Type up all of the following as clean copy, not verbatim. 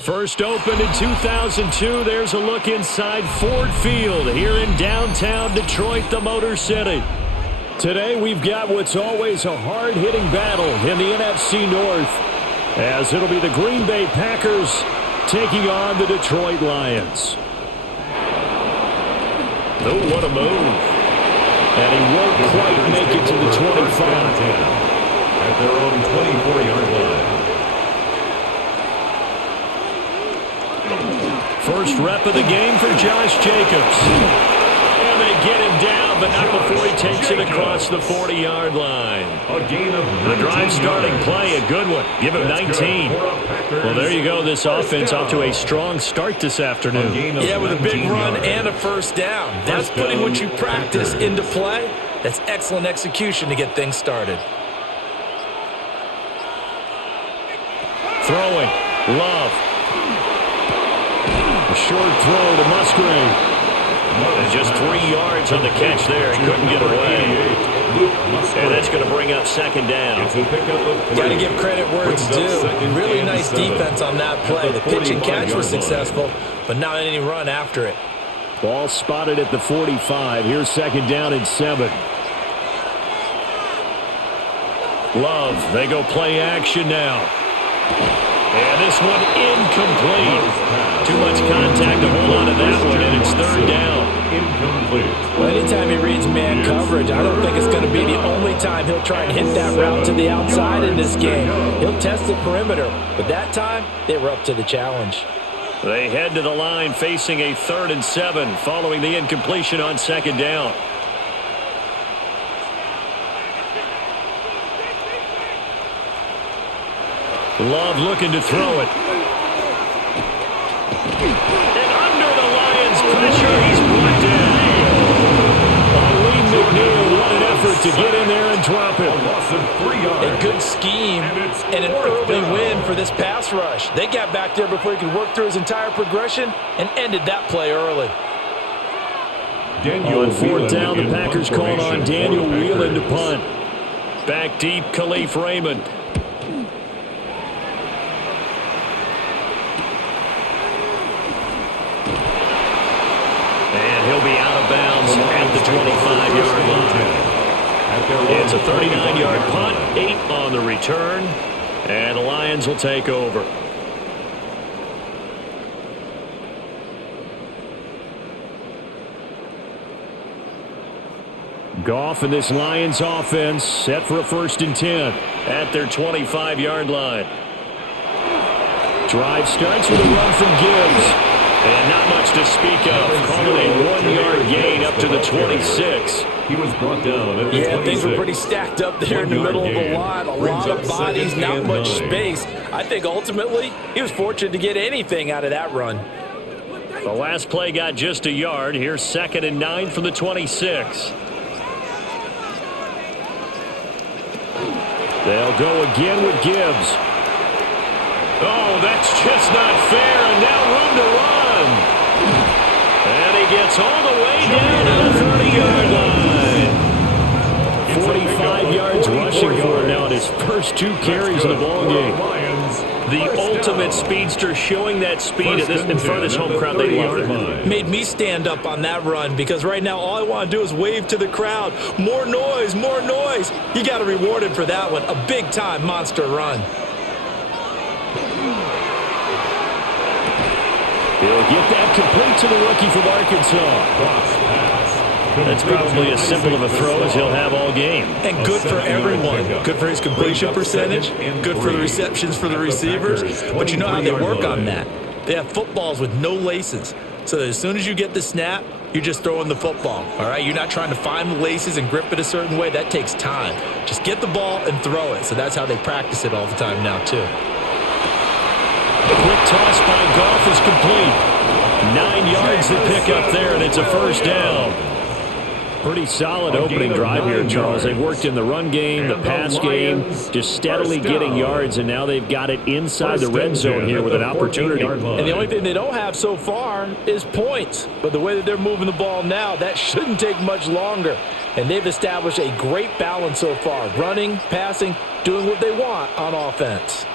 First opened in 2002, there's a look inside Ford Field here in downtown Detroit, the Motor City. Today we've got what's always a hard-hitting battle in the NFC North, as it'll be the Green Bay Packers taking on the Detroit Lions. Oh, what a move. And he won't quite make it to the 25. At their own 24-yard line. First rep of the game for Josh Jacobs. And they get him down, but not before he takes it across the 40-yard line. A gain of 19 the drive starting yards. play, a good one. Give him 19. Well, there you go. This offense off to a strong start this afternoon. Yeah, with a big run and a first down. That's putting what you practice into play. That's excellent execution to get things started. Throwing. Love. A short throw to Musgrave. And just 3 yards on the catch there. He couldn't get away. And that's going to bring up second down. Got to give credit where it's due. Really nice defense on that play. The pitch and catch was successful, but not any run after it. Ball spotted at the 45. Here's second down and 7. Love. They go play action now. And this one incomplete. Too much contact to hold on to that one, and it's third down. Incomplete. Well, anytime he reads man coverage, I don't think it's going to be the only time he'll try and hit that route to the outside in this game. He'll test the perimeter, but that time they were up to the challenge. They head to the line facing a 3rd and 7 following the incompletion on second down. Love looking to throw it. And under the Lions' pressure, he's brought down. Lee McNeil, what an effort to get in there and drop it. A good scheme and an early win for this pass rush. They got back there before he could work through his entire progression and ended that play early. On fourth down, the Packers called on Daniel Whelan to punt. Back deep, Khalif Raymond. He'll be out of bounds at the 25-yard line. It's a 39-yard punt, 8 on the return, and the Lions will take over. Goff and this Lions offense set for a 1st and 10 at their 25-yard line. Drive starts with a run from Gibbs. And not much to speak of. Calling a 1-yard gain up to the 26. He was brought down at the 26. Things were pretty stacked up there in the middle of the line. A lot of bodies, not much space. I think ultimately he was fortunate to get anything out of that run. The last play got just a yard. Here's 2nd and 9 from the 26. They'll go again with Gibbs. Oh, that's just not fair. And now room to run. And he gets all the way down to the 30-yard line. 45 yards rushing for him now in his first 2 carries of the ballgame. The ultimate speedster, showing that speed in front of this home crowd. They love it. Made me stand up on that run because right now all I want to do is wave to the crowd. More noise, more noise. You got to reward him for that one. A big-time monster run. He'll get that complete to the rookie from Arkansas. That's probably as simple of a throw as he'll have all game. And good for everyone. Good for his completion percentage. Good for the receptions for the receivers. But you know how they work on that. They have footballs with no laces. So that as soon as you get the snap, you're just throwing the football. All right? You're not trying to find the laces and grip it a certain way. That takes time. Just get the ball and throw it. So that's how they practice it all the time now, too. The quick toss by Goff is complete. 9 yards to pick up there, and it's a first down. Pretty solid opening drive here, Charles. They've worked in the run game, the pass game, just steadily getting yards, and now they've got it inside the red zone here with an opportunity. And the only thing they don't have so far is points. But the way that they're moving the ball now, that shouldn't take much longer. And they've established a great balance so far, running, passing, doing what they want on offense.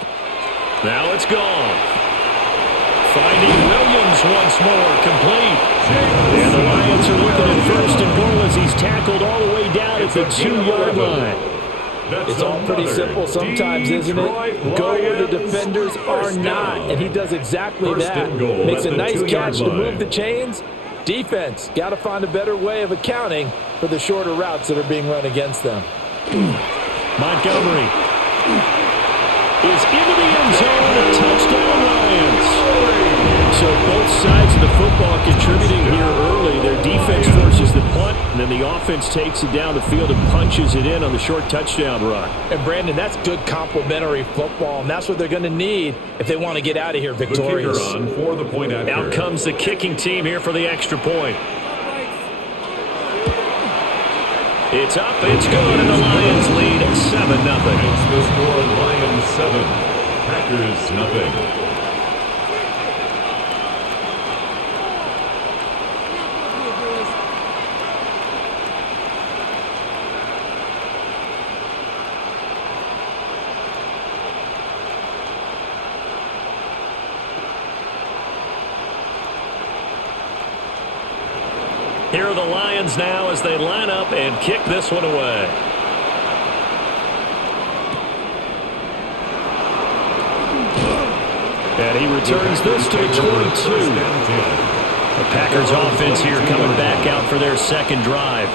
Now it's gone. Finding Williams once more, complete. And the Lions are looking at first and goal as he's tackled all the way down at the 2-yard line. It's all pretty simple sometimes, isn't it? Go where the defenders are not, and he does exactly that. Makes a nice catch to move the chains. Defense, got to find a better way of accounting for the shorter routes that are being run against them. Montgomery is into the end zone. Touchdown, Lions. So both sides of the football contributing here early. Their defense forces the punt, and then the offense takes it down the field and punches it in on the short touchdown run. And, Brandon, that's good complementary football, and that's what they're going to need if they want to get out of here victorious. The kicker on for the point after. Out comes the kicking team here for the extra point. It's up, it's good, and the Lions lead 7-0. It's the score, Lions 7, Packers nothing. Here are the Lions now as they line up and kick this one away. And he returns this to the 22. The Packers offense here coming back out for their second drive.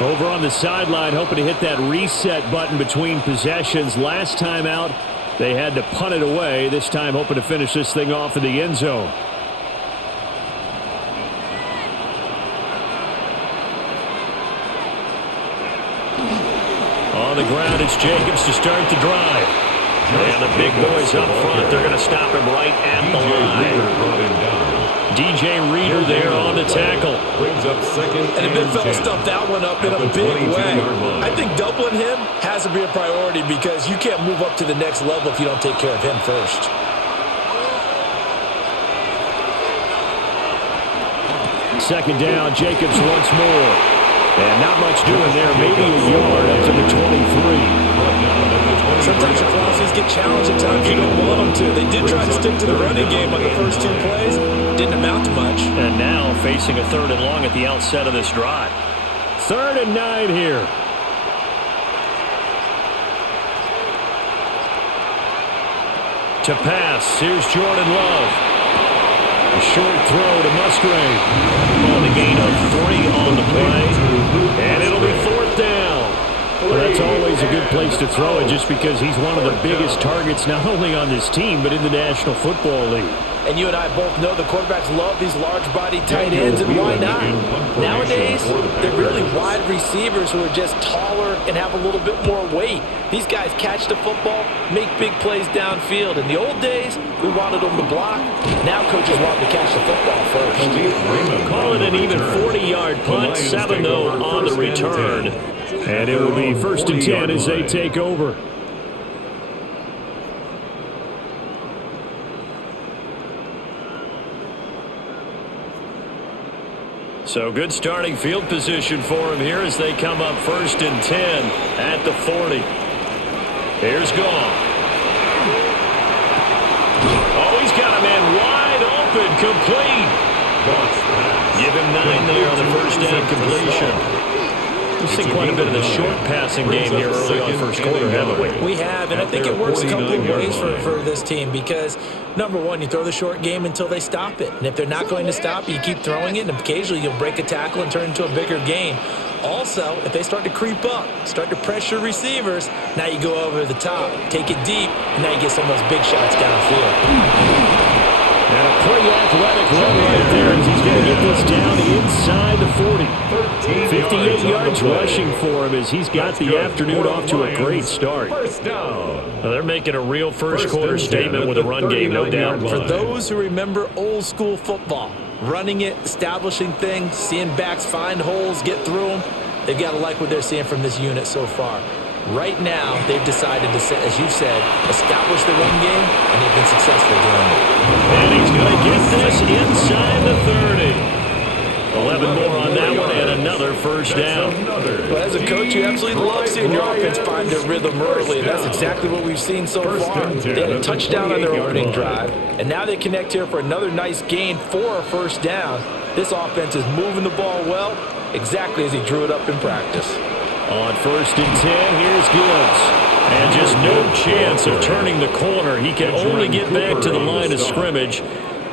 Over on the sideline, hoping to hit that reset button between possessions. Last time out, they had to punt it away. This time hoping to finish this thing off in the end zone. On the ground, it's Jacobs to start the drive. And the big boys up front, they're going to stop him right at the line. DJ Reader there on the tackle. Brings up second. And the big fella stuffed that one up in a big way. I think doubling him has to be a priority because you can't move up to the next level if you don't take care of him first. Second down, Jacobs once more. And not much doing there, maybe a yard up to the 23. Sometimes your philosophies get challenged at times you don't want them to. They did try to stick to the running game on the first 2 plays. Didn't amount to much. And now facing a 3rd and long at the outset of this drive. 3rd and 9 here. To pass, here's Jordan Love. A short throw to Musgrave. On the gain of 3 on the play. And it'll be 4th down. Well, that's always a good place to throw it just because he's one of the biggest targets not only on this team but in the National Football League. And you and I both know the quarterbacks love these large-bodied tight ends, and why not? Nowadays, they're really wide receivers who are just taller and have a little bit more weight. These guys catch the football, make big plays downfield. In the old days, we wanted them to block. Now coaches want them to catch the football first. Call it an even 40-yard punt, 7-0 on the return. And it will be 1st and 10 as they take over. So good starting field position for him here as they come up 1st and 10 at the 40. Here's Goff. Oh, he's got a man wide open, complete. Give him 9 there on the first down completion. We've seen quite a bit of the short passing game here early on first quarter, haven't we? We have, and I think it works a couple of ways for this team because, number one, you throw the short game until they stop it. And if they're not going to stop it, you keep throwing it, and occasionally you'll break a tackle and turn it into a bigger gain. Also, if they start to creep up, start to pressure receivers, now you go over the top, take it deep, and now you get some of those big shots downfield. And a pretty athletic run right there as he's going to get this down inside the 40. 58 yards rushing for him as he's got the afternoon off to a great start. First down. Now they're making a real first quarter statement with a run game, no doubt. For those who remember old school football, running it, establishing things, seeing backs find holes, get through them, they've got to like what they're seeing from this unit so far. Right now, they've decided to, as you said, establish the run game, and they've been successful doing it. And he's going to get this inside the 30. 11 more on that one and another first down. Well, as a coach, you absolutely love seeing your offense find their rhythm early, and that's exactly what we've seen so far. They had a touchdown on their opening drive, and now they connect here for another nice gain for a first down. This offense is moving the ball well, exactly as he drew it up in practice. On 1st and 10, here's Gibbs. And just no chance of turning the corner. He can only get back to the line of scrimmage.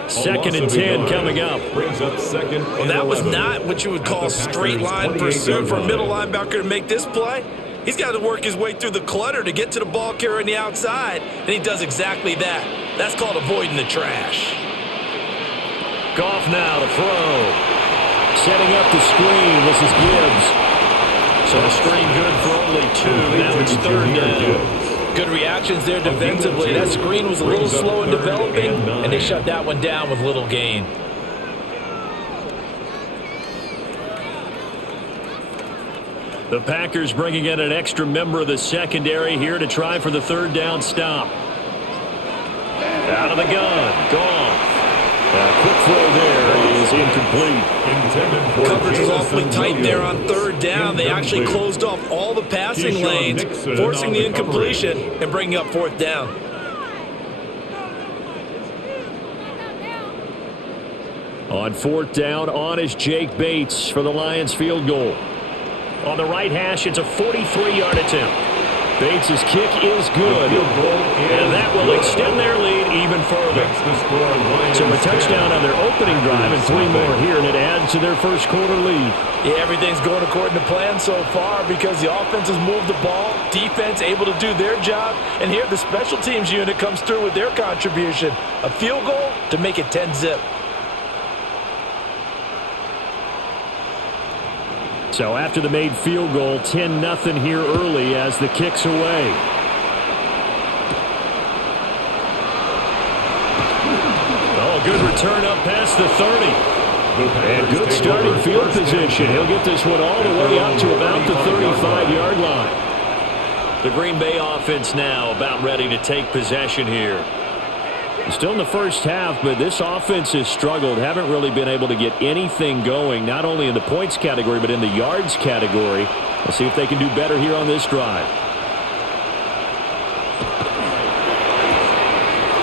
2nd and 10 coming up. Well, that was not what you would call straight line pursuit for a middle linebacker to make this play. He's got to work his way through the clutter to get to the ball carrier on the outside, and he does exactly that. That's called avoiding the trash. Goff now to throw. Setting up the screen. This is Gibbs. So the screen good for only 2. Now it's 3rd down. Good reactions there defensively. That screen was a little slow in developing, and they shut that one down with little gain. The Packers bringing in an extra member of the secondary here to try for the 3rd down stop. Out of the gun. Goff. A quick throw there is incomplete. Coverage is awfully tight there on 3rd down. They actually closed off all the passing lanes, forcing the incompletion and bringing up 4th down. On 4th down, on is Jake Bates for the Lions field goal. On the right hash, it's a 43-yard attempt. Bates' kick is good, and that will extend their lead even further. So a touchdown on their opening drive and 3 more here, and it adds to their first quarter lead. Yeah, everything's going according to plan so far because the offense has moved the ball, defense able to do their job, and here the special teams unit comes through with their contribution. A field goal to make it 10-zip. So after the made field goal, 10-0 here early as the kick's away. Oh, good return up past the 30. And good starting field position. He'll get this one all the way up to about the 35-yard line. The Green Bay offense now about ready to take possession here. Still in the first half, but this offense has struggled. Haven't really been able to get anything going, not only in the points category, but in the yards category. We'll see if they can do better here on this drive.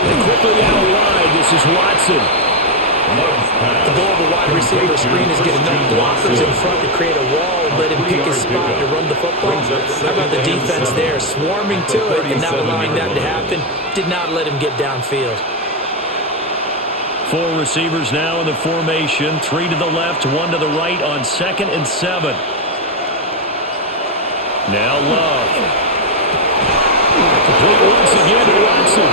And quickly out wide, this is Watson. The ball of a wide receiver screen is getting enough blockers in front to create a wall and let him pick his spot to run the football. How about the defense there, swarming to it and not allowing that to happen? Did not let him get downfield. 4 receivers now in the formation. 3 to the left, 1 to the right on 2nd and 7. Now Love. Complete once again to Watson.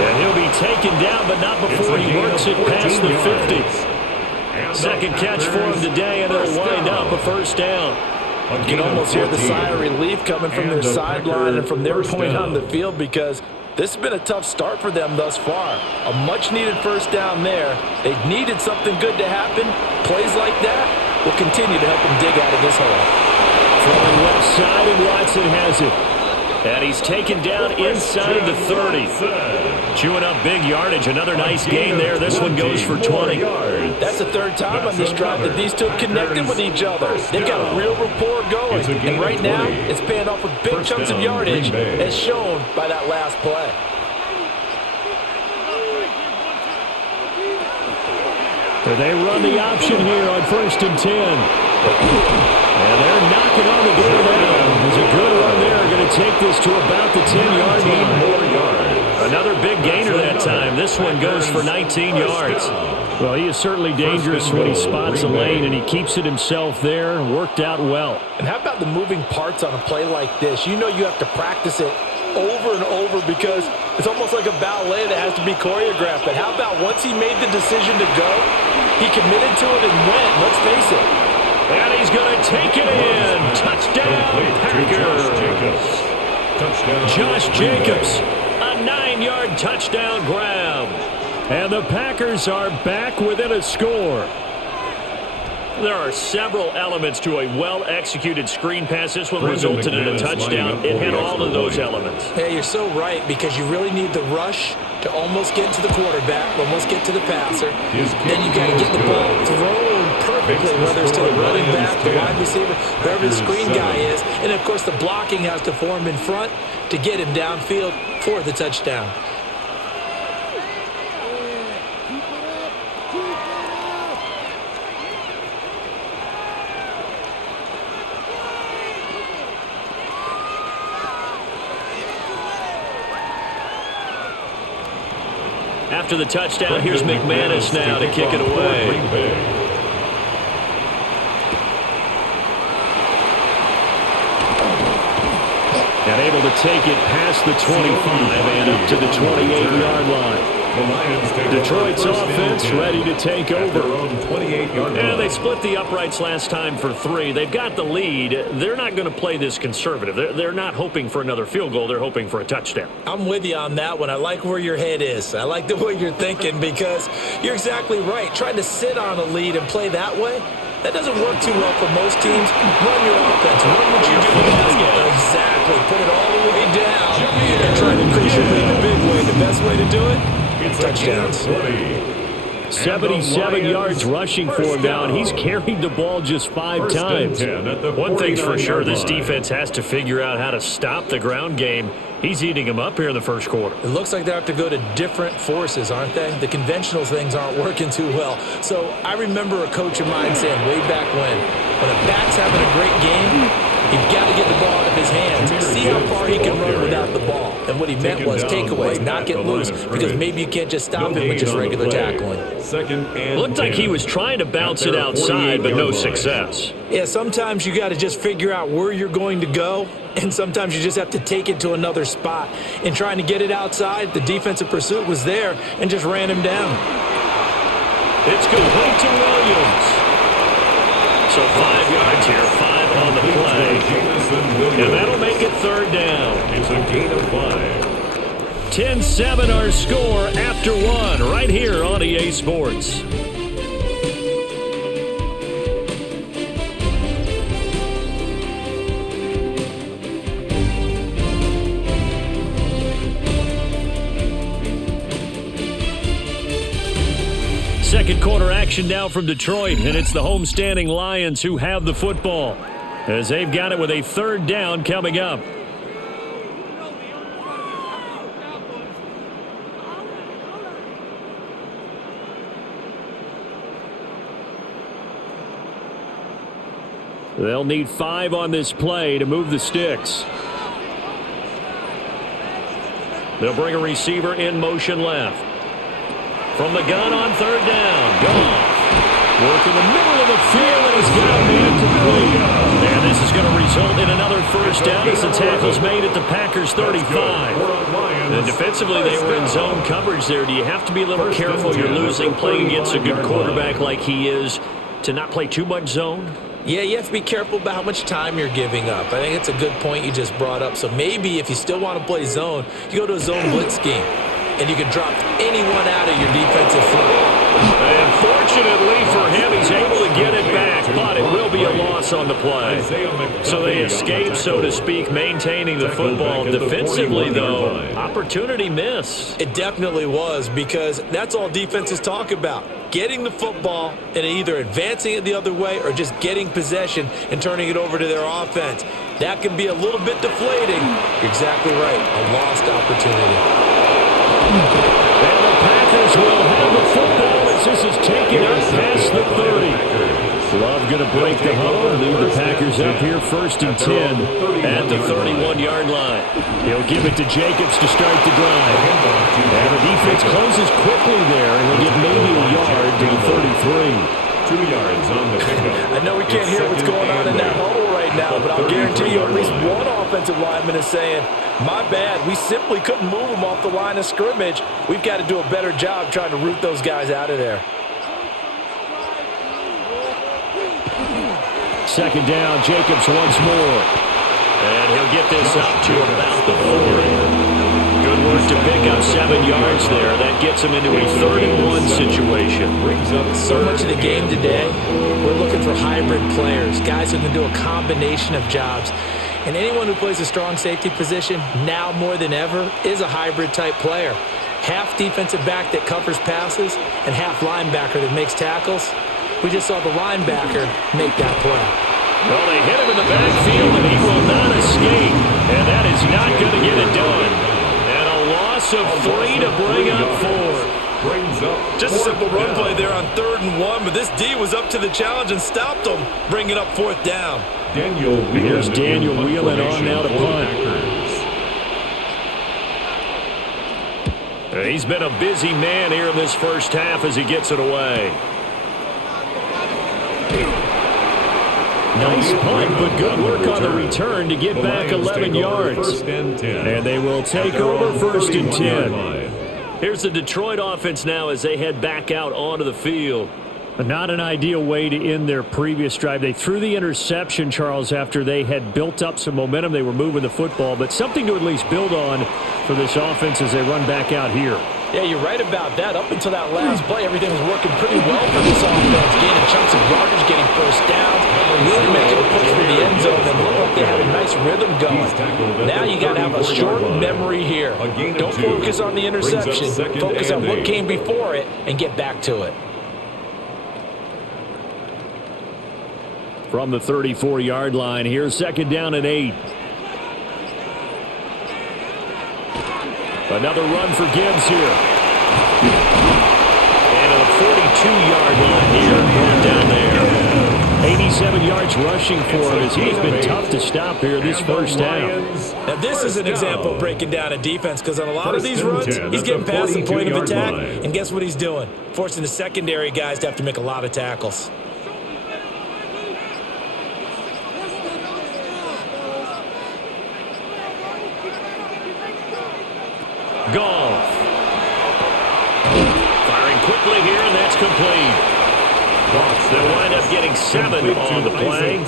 And he'll be taken down, but not before he works it past the 50. Second catch for him today, and it'll wind up a first down. You can almost hear the sigh of relief coming from their sideline and from their point on the field because this has been a tough start for them thus far. A much-needed first down there. They needed something good to happen. Plays like that will continue to help them dig out of this hole. Throwing left side, and Watson has it. And he's taken down inside the 30. Chewing up big yardage. Another nice gain there. This one goes for 20. That's the 3rd time on this drive that these two have connected with each other. They've got a real rapport going. And right now, it's paying off with big chunks of yardage as shown by that last play. So they run the option here on 1st and 10. And they're knocking on the door now. There's a good run there. Going to take this to about the 10-yard line. Another big gainer that time. This one goes for 19 yards. Well, he is certainly dangerous when he spots a lane, and he keeps it himself there. Worked out well. And how about the moving parts on a play like this? You know you have to practice it over and over because it's almost like a ballet that has to be choreographed. But how about once he made the decision to go, he committed to it and went. Let's face it. And he's going to take it in. Touchdown, Packers. Josh Jacobs, a 9-yard touchdown grab. And the Packers are back within a score. There are several elements to a well-executed screen pass. This one resulted in a touchdown. It had all of those elements. Yeah, you're so right, because you really need the rush to almost get to the quarterback, almost get to the passer. Then you got to get the ball thrown perfectly, whether it's to the running back, the wide receiver, whoever the screen guy is. And, of course, the blocking has to form in front to get him downfield for the touchdown. After the touchdown, here's McManus now to kick it away. And able to take it past the 25 and up to the 28-yard line. Detroit's offense ready to take over. And they split the uprights last time for 3. They've got the lead. They're not going to play this conservative. They're not hoping for another field goal. They're hoping for a touchdown. I'm with you on that one. I like where your head is. I like the way you're thinking, because you're exactly right. Trying to sit on a lead and play that way, that doesn't work too well for most teams. Run your offense. Run what you do best. Exactly. Put it all the way down and try to increase your lead the big way. The best way to do it, touchdowns. 77 yards rushing for him now, and he's carried the ball just 5 times. One thing's for sure, this defense has to figure out how to stop the ground game. He's eating them up here in the first quarter. It looks like they have to go to different forces, aren't they? The conventional things aren't working too well. So I remember a coach of mine saying way back when a back's having a great game, you've got to get the ball out of his hands. See how far he can run without the ball. And what he meant was takeaways, not get loose, because maybe you can't just stop him with just regular tackling. Looked like he was trying to bounce it outside, but no success. Yeah, sometimes you got to just figure out where you're going to go, and sometimes you just have to take it to another spot. In trying to get it outside, the defensive pursuit was there and just ran him down. It's complete to Williams. So 5 yards here, 5 on the play. And that'll make it third down. It's a gain of 5. 10-7 our score after 1 right here on EA Sports. Second quarter action now from Detroit, and it's the homestanding Lions who have the football, as they've got it with a third down coming up. They'll need 5 on this play to move the sticks. They'll bring a receiver in motion left. From the gun on third down. Goff. Work in the middle of the field, and he's got a man complete. And this is going to result in another first down as the tackle's made at the Packers' 35. And defensively, they were in zone coverage there. Do you have to be a little careful? You're losing, playing against a good quarterback like he is, to not play too much zone? Yeah, you have to be careful about how much time you're giving up. I think it's a good point you just brought up. So maybe if you still want to play zone, you go to a zone blitz scheme, and you can drop anyone out of your defensive front. And fortunately for him, he's able to get it back, but it will be a loss on the play. So they escape, so to speak, maintaining the football. Defensively, though, opportunity miss. It definitely was, because that's all defenses talk about. Getting the football and either advancing it the other way or just getting possession and turning it over to their offense. That can be a little bit deflating. You're exactly right. A lost opportunity. And the Packers will have the football as this is taken up past the 30. Love going to break the huddle, lead the Packers up here first and 10 at the 31-yard line. He'll give it to Jacobs to start the drive. And the defense closes quickly there, and he'll get maybe a yard to the 33. 2 yards on the pickup. I know we can't hear what's going on in that huddle right now, but I'll guarantee you at least one offensive lineman is saying, my bad, we simply couldn't move them off the line of scrimmage. We've got to do a better job trying to root those guys out of there. Second down, Jacobs once more. And he'll get this up to about the 40. Good work to pick up 7 yards there. That gets them into a 3rd-and-1 situation. So much of the game today, we're looking for hybrid players, guys who can do a combination of jobs. And anyone who plays a strong safety position, now more than ever, is a hybrid-type player. Half defensive back that covers passes and half linebacker that makes tackles. We just saw the linebacker make that play. Well, they hit him in the backfield, and he will not escape. And that is not going to get it done. And a loss of 3 to bring up 4. Just a simple run play there on 3rd and 1, but this D was up to the challenge and stopped him, bringing up 4th down. Here's Daniel Whelan on now to punt. He's been a busy man here in this first half as he gets it away. Nice punt, but good work on the return to get back 11 yards. And they will take over 1st and 10. Here's the Detroit offense now as they head back out onto the field. Not an ideal way to end their previous drive. They threw the interception, Charles, after they had built up some momentum. They were moving the football, but something to at least build on for this offense as they run back out here. Yeah, you're right about that. Up until that last play, everything was working pretty well for this offense. Gaining chunks of yardage, getting first downs, really making a push for the end zone, and looked like they had a nice rhythm going. Now you got to have a short memory here. Don't focus on the interception. Focus on what came before it and get back to it. From the 34-yard line, here's 2nd down and 8. Another run for Gibbs here. And a 42-yard line here, brought down there. 87 yards rushing for him as he's been tough to stop here this first down. Now this is an example of breaking down a defense, because on a lot of these runs, he's getting past the point of attack, and guess what he's doing? Forcing the secondary guys to have to make a lot of tackles. Goff. Firing quickly here, and that's complete. They'll wind up getting 7 on the play,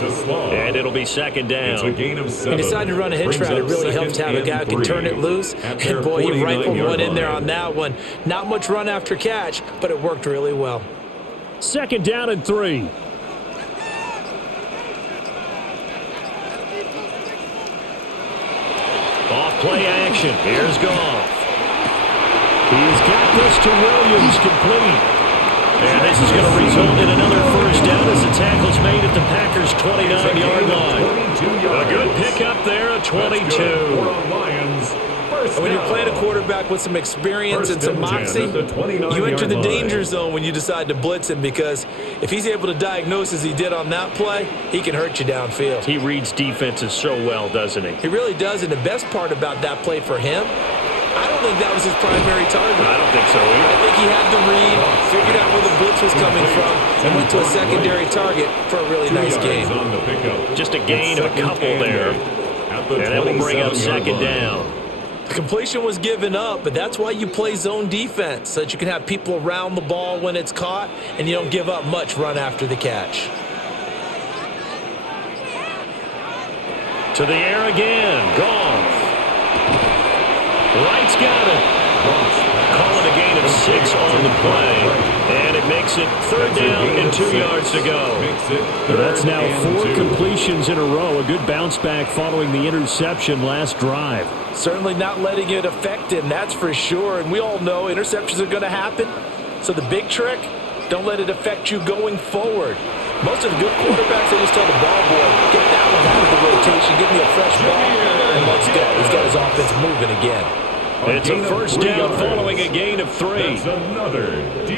and it'll be 2nd down. He decided to run a hitch route. It really helps to have a guy who can turn it loose. And boy, he rifled one in there on that one. Not much run after catch, but it worked really well. 2nd down and 3. Off play action. Here's Goff. He's got this to Williams, complete. And this is going to result in another first down as the tackle's made at the Packers' 29-yard line. A good pickup there, a 22. When you're playing a quarterback with some experience and some moxie, you enter the danger zone when you decide to blitz him, because if he's able to diagnose as he did on that play, he can hurt you downfield. He reads defenses so well, doesn't he? He really does, and the best part about that play for him, I don't think that was his primary target. I don't think so either. I think he had the read, figured out where the blitz was coming from, and went to a secondary target for a really nice gain. Just a gain of a couple there. And that will bring up 2nd down. The completion was given up, but that's why you play zone defense, so that you can have people around the ball when it's caught, and you don't give up much run after the catch. To the air again. Goff. Wright's got it. Call it a gain of 6 on the play. And it makes it 3rd down and 2 yards to go. That's now 4 completions in a row. A good bounce back following the interception last drive. Certainly not letting it affect him, that's for sure. And we all know interceptions are going to happen. So the big trick, don't let it affect you going forward. Most of the good quarterbacks, they just tell the ball boy, get that one out of the rotation, give me a fresh ball, and let's go. He's got his offense moving again. It's a first down following a gain of 3.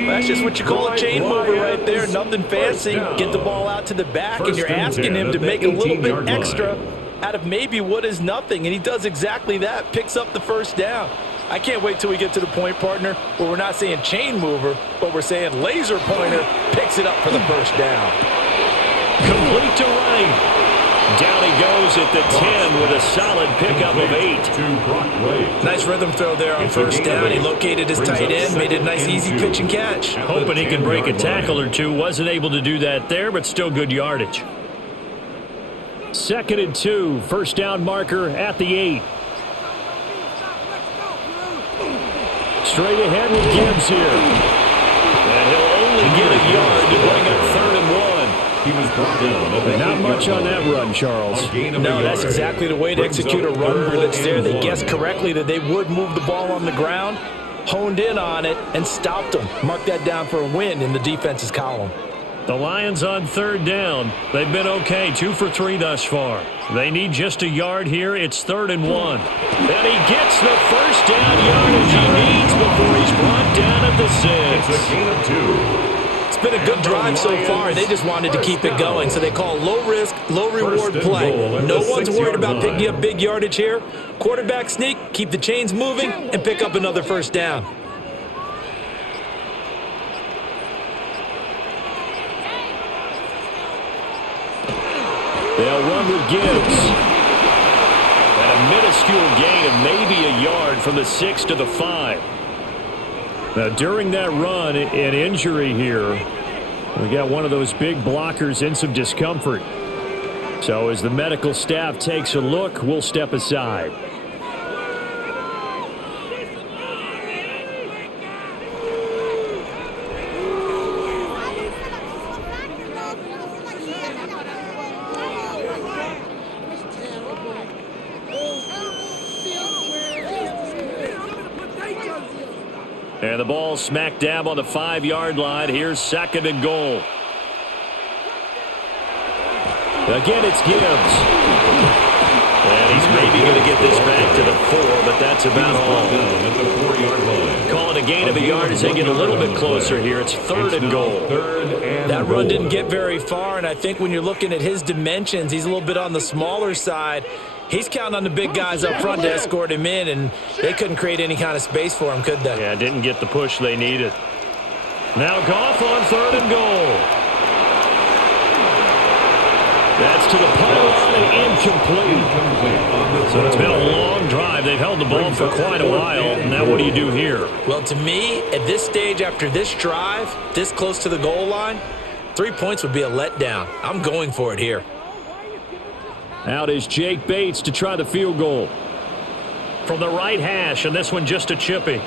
That's just what you call a chain mover right there. Nothing fancy. Get the ball out to the back, and you're asking him to make a little bit extra out of maybe what is nothing, and he does exactly that, picks up the first down. I can't wait till we get to the point, partner, where we're not saying chain mover, but we're saying laser pointer picks it up for the first down. Complete to Wright. Down he goes at the 10 with a solid pickup of 8. Nice rhythm throw there on first down. He located his tight end, made it a nice easy pitch and catch. Hoping he can break a tackle or two. Wasn't able to do that there, but still good yardage. 2nd and 2. First down marker at the 8. straight ahead with Gibbs here. And he'll only get a yard to bring up 3rd and 1. He was brought down. Not much on that run, Charles. No, that's exactly the way to execute a run blitz there. They guessed correctly that they would move the ball on the ground, honed in on it, and stopped them. Mark that down for a win in the defense's column. The Lions on 3rd down. They've been okay, 2 for 3 thus far. They need just a yard here. It's 3rd and 1. And he gets the first down yardage he needs before he's brought down at the 6. It's a gain of 2. It's been a good drive so far. They just wanted to keep it going, so they call low-risk, low-reward play. No one's worried about picking up big yardage here. Quarterback sneak, keep the chains moving, and pick up another first down. They'll run with Gibbs. And a minuscule gain of maybe a yard from the 6 to the 5. Now, during that run, an injury here. We got one of those big blockers in some discomfort. So as the medical staff takes a look, we'll step aside. And the ball smack dab on the 5-yard line. Here's 2nd and goal. Again, it's Gibbs. And he's maybe going to get this back to the 4, but that's about all. Calling a gain of a yard as they get a little bit closer here. It's 3rd and goal. That run didn't get very far, and I think when you're looking at his dimensions, he's a little bit on the smaller side. He's counting on the big guys up front to escort him in, and they couldn't create any kind of space for him, could they? Yeah, didn't get the push they needed. Now Goff on 3rd and goal. That's to the pylon and incomplete. So it's been a long drive. They've held the ball for quite a while. Now what do you do here? Well, to me, at this stage after this drive, this close to the goal line, 3 points would be a letdown. I'm going for it here. Out is Jake Bates to try the field goal. From the right hash, and this one just a chippy.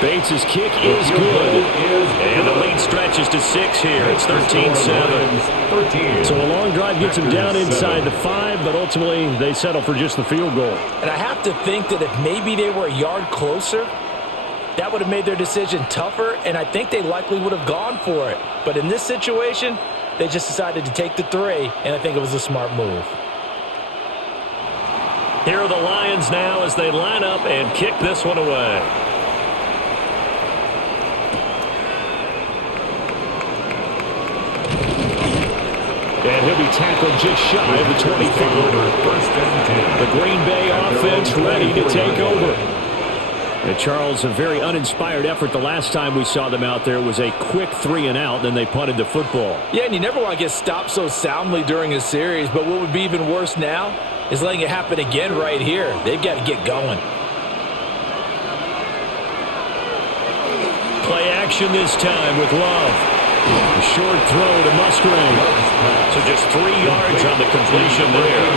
Bates' kick is good. And the lead stretches to 6 here. It's 13-7. So a long drive gets them down inside the 5, but ultimately they settle for just the field goal. And I have to think that if maybe they were a yard closer, that would have made their decision tougher, and I think they likely would have gone for it. But in this situation, they just decided to take the 3, and I think it was a smart move. Here are the Lions now as they line up and kick this one away. And he'll be tackled just shy of the 25. The Green Bay offense ready to take over. And Charles, a very uninspired effort the last time we saw them out there was a quick 3-and-out, then they punted the football. Yeah, and you never want to get stopped so soundly during a series, but what would be even worse now is letting it happen again right here. They've got to get going. Play action this time with Love. A short throw to Musgrave. So just 3 yards on the completion there.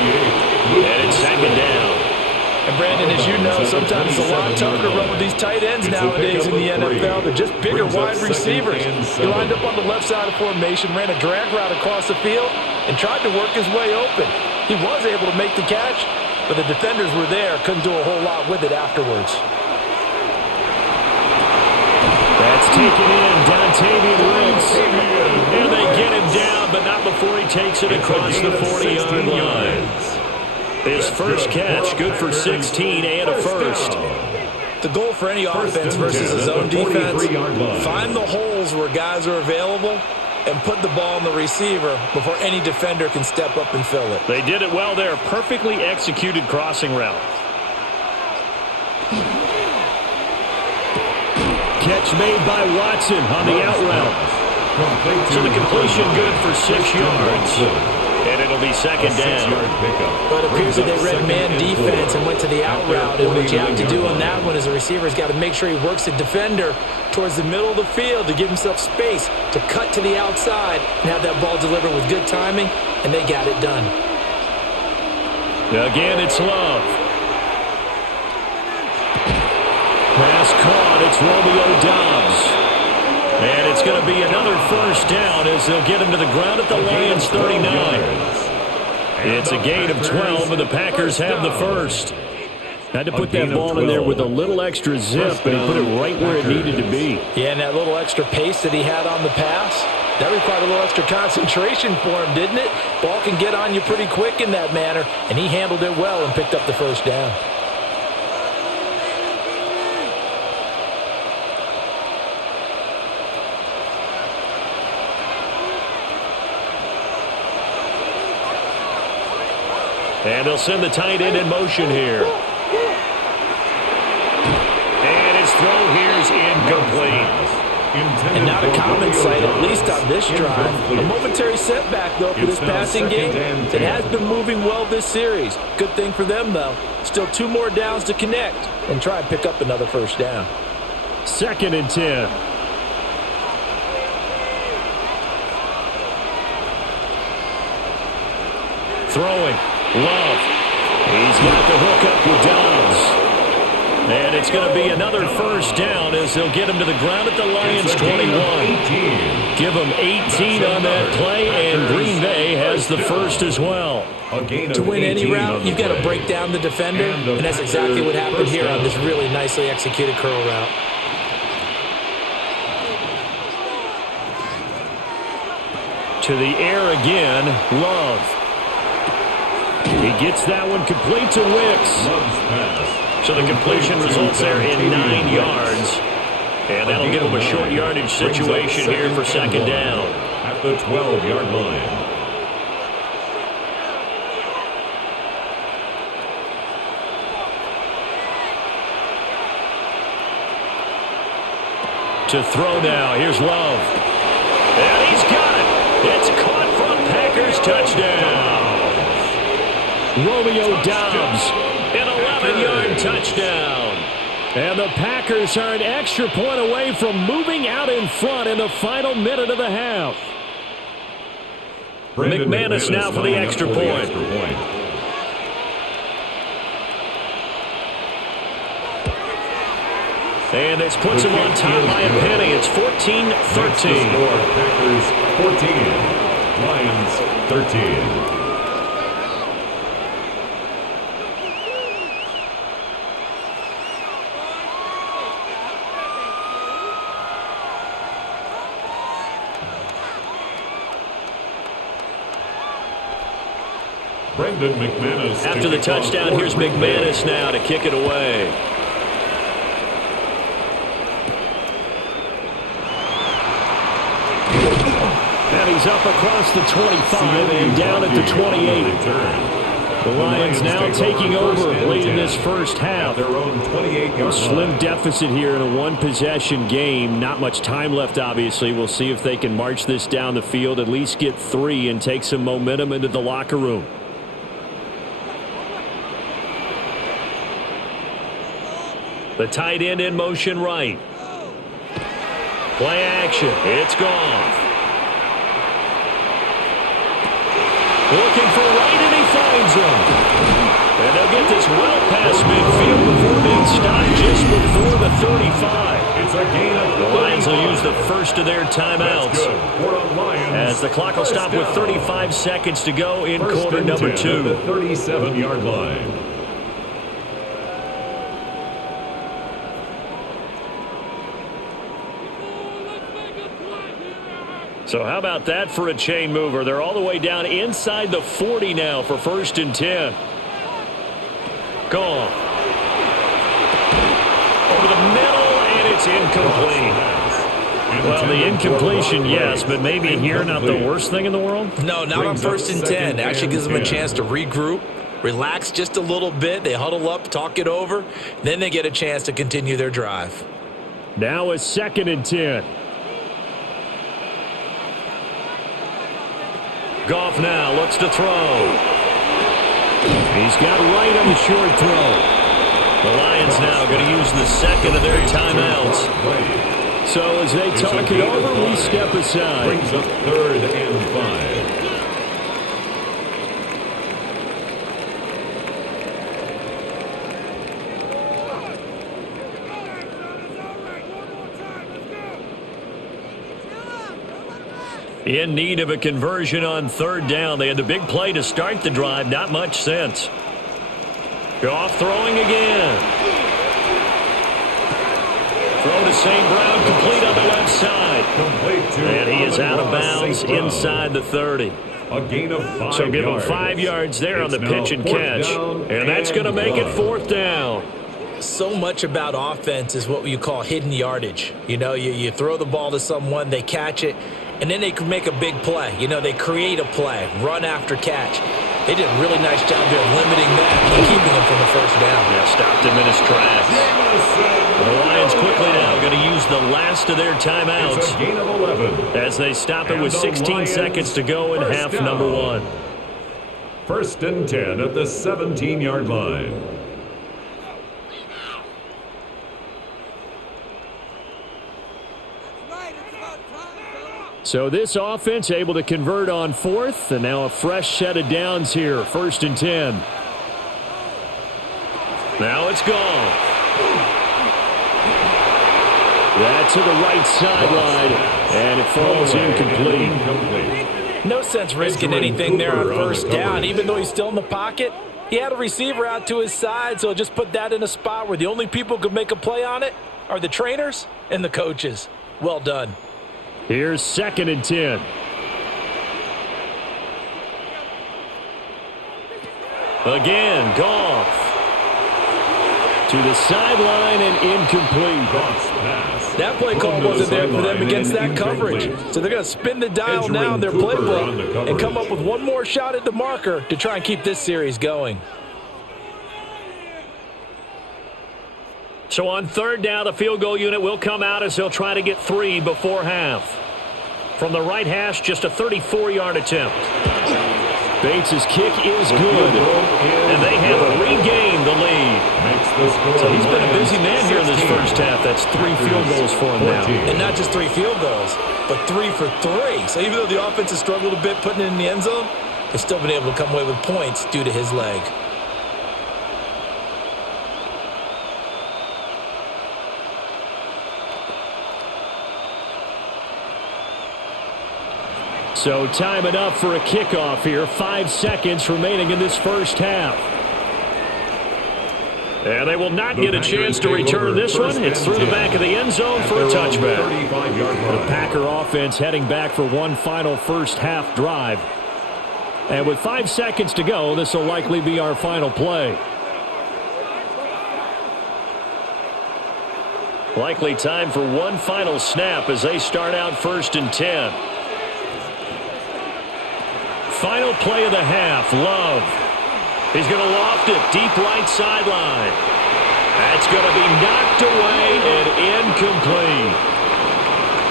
And it's 2nd down. And Brandon, as you know, sometimes it's a lot tougher to run with these tight ends nowadays in the NFL. They're just bigger wide receivers. He lined up on the left side of formation, ran a drag route across the field, and tried to work his way open. He was able to make the catch, but the defenders were there, couldn't do a whole lot with it afterwards. That's taken in, Dontavian Wentz. And they get him down, but not before he takes it across the 40-yard line. His first catch, good for 16 and a first. The goal for any offense versus a zone defense, find the holes where guys are available and put the ball on the receiver before any defender can step up and fill it. They did it well there. Perfectly executed crossing route. Catch made by Watson on the out route. So the completion good for 6 yards. And it'll be 2nd down. But it appears that they read man defense and went to the out route. And what you have to do on that one is the receiver's got to make sure he works the defender towards the middle of the field to give himself space to cut to the outside and have that ball delivered with good timing, and they got it done. Again, it's Love. caught. It's Romeo Doubs. And it's going to be another first down as they'll get him to the ground at the Lions' 39. It's a gain of 12, and the Packers have the first. Had to put that ball in there with a little extra zip, but he put it right where it needed to be. Yeah, and that little extra pace that he had on the pass, that required a little extra concentration for him, didn't it? Ball can get on you pretty quick in that manner, and he handled it well and picked up the first down. And they'll send the tight end in motion here. And his throw here's incomplete. And not a common sight, at least on this drive. A momentary setback, though, for this passing game. It has been moving well this series. Good thing for them, though. Still 2 more downs to connect and try and pick up another first down. 2nd and 10. Throwing. Love. He's got the hook up with Doubs. And it's going to be another first down as they'll get him to the ground at the Lions' 21. Give him 18 on that play, and Green Bay has the first as well. To win any route, you've got to break down the defender, and that's exactly what happened here on this really nicely executed curl route. To the air again, Love. He gets that one complete to Wicks. So the completion results there in 9 yards. And that'll give him a short yardage situation here for 2nd down. At the 12-yard line. To throw now. Here's Love. And he's got it. It's caught from Packers touchdown. Romeo Doubs. An 11-yard touchdown. And the Packers are an extra point away from moving out in front in the final minute of the half. McManus now for the extra point. And this puts him on top by a penny. It's 14-13. Packers 14. Lions 13. McManus after the touchdown, here's McManus now to kick it away. And he's up across the 25 and down at the 28. The Lions now taking over late in this first half. A slim deficit here in a one-possession game. Not much time left, obviously. We'll see if they can march this down the field, at least get 3, and take some momentum into the locker room. The tight end in motion right. Play action. It's Goff. Looking for right, and he finds him. And they'll get this well past midfield before being stopped just before the 35. It's a gain of 35. The Lions will use the first of their timeouts. As the clock will stop with 35 seconds to go in quarter number 2. The 37-yard line. So how about that for a chain mover? They're all the way down inside the 40 now for 1st and 10. Goff. Over the middle, and it's incomplete. Well, the incompletion, yes, but maybe here not the worst thing in the world? No, not on 1st and 10. It actually gives them a chance to regroup, relax just a little bit. They huddle up, talk it over. Then they get a chance to continue their drive. Now it's 2nd and 10. Goff now looks to throw. He's got right on the short throw. The Lions now going to use the second of their timeouts. So as they talk it over, we step aside. Brings up 3rd and 5. In need of a conversion on third down. They had the big play to start the drive. Not much sense. Goff throwing again. Throw to St. Brown, complete on the left side. And he is out of bounds inside the 30. A gain of 5 yards. So give him 5 yards there on the pitch and catch. And that's going to make it fourth down. So much about offense is what you call hidden yardage. You know, you throw the ball to someone, they catch it, and then they can make a big play. You know, they create a play, run after catch. They did a really nice job there of limiting that and keeping him from the first down. Yeah, stopped him in his tracks. The Lions quickly now going to use the last of their timeouts It's a gain of 11. as they stop it with 16 seconds to go in half number one. First and 10 at the 17-yard line. So this offense able to convert on fourth, and now a fresh set of downs here. First and 10. Now it's gone. That to the right sideline, and it falls incomplete. No sense risking anything there on first down. Even though he's still in the pocket, he had a receiver out to his side, so just put that in a spot where the only people who could make a play on it are the trainers and the coaches. Well done. Here's second and 10. Again, Goff. To the sideline and incomplete. That play call wasn't there for them against that coverage. So they're going to spin the dial now in their playbook and come up with one more shot at the marker to try and keep this series going. So on third down, the field goal unit will come out as they'll try to get 3 before half. From the right hash, just a 34-yard attempt. Bates' kick is good, and they have regained the lead. So he's been a busy man here in this first half. That's 3 field goals for him now. And not just 3 field goals, but 3 for 3. So even though the offense has struggled a bit putting it in the end zone, they've still been able to come away with points due to his leg. So time it up for a kickoff here. 5 seconds remaining in this first half. And they will not get a chance to return this one. It's through the back of the end zone for a touchback. The Packer offense heading back for one final first half drive. And with 5 seconds to go, this will likely be our final play. Likely time for one final snap as they start out first and 10. Final play of the half, Love. He's going to loft it deep right sideline. That's going to be knocked away and incomplete.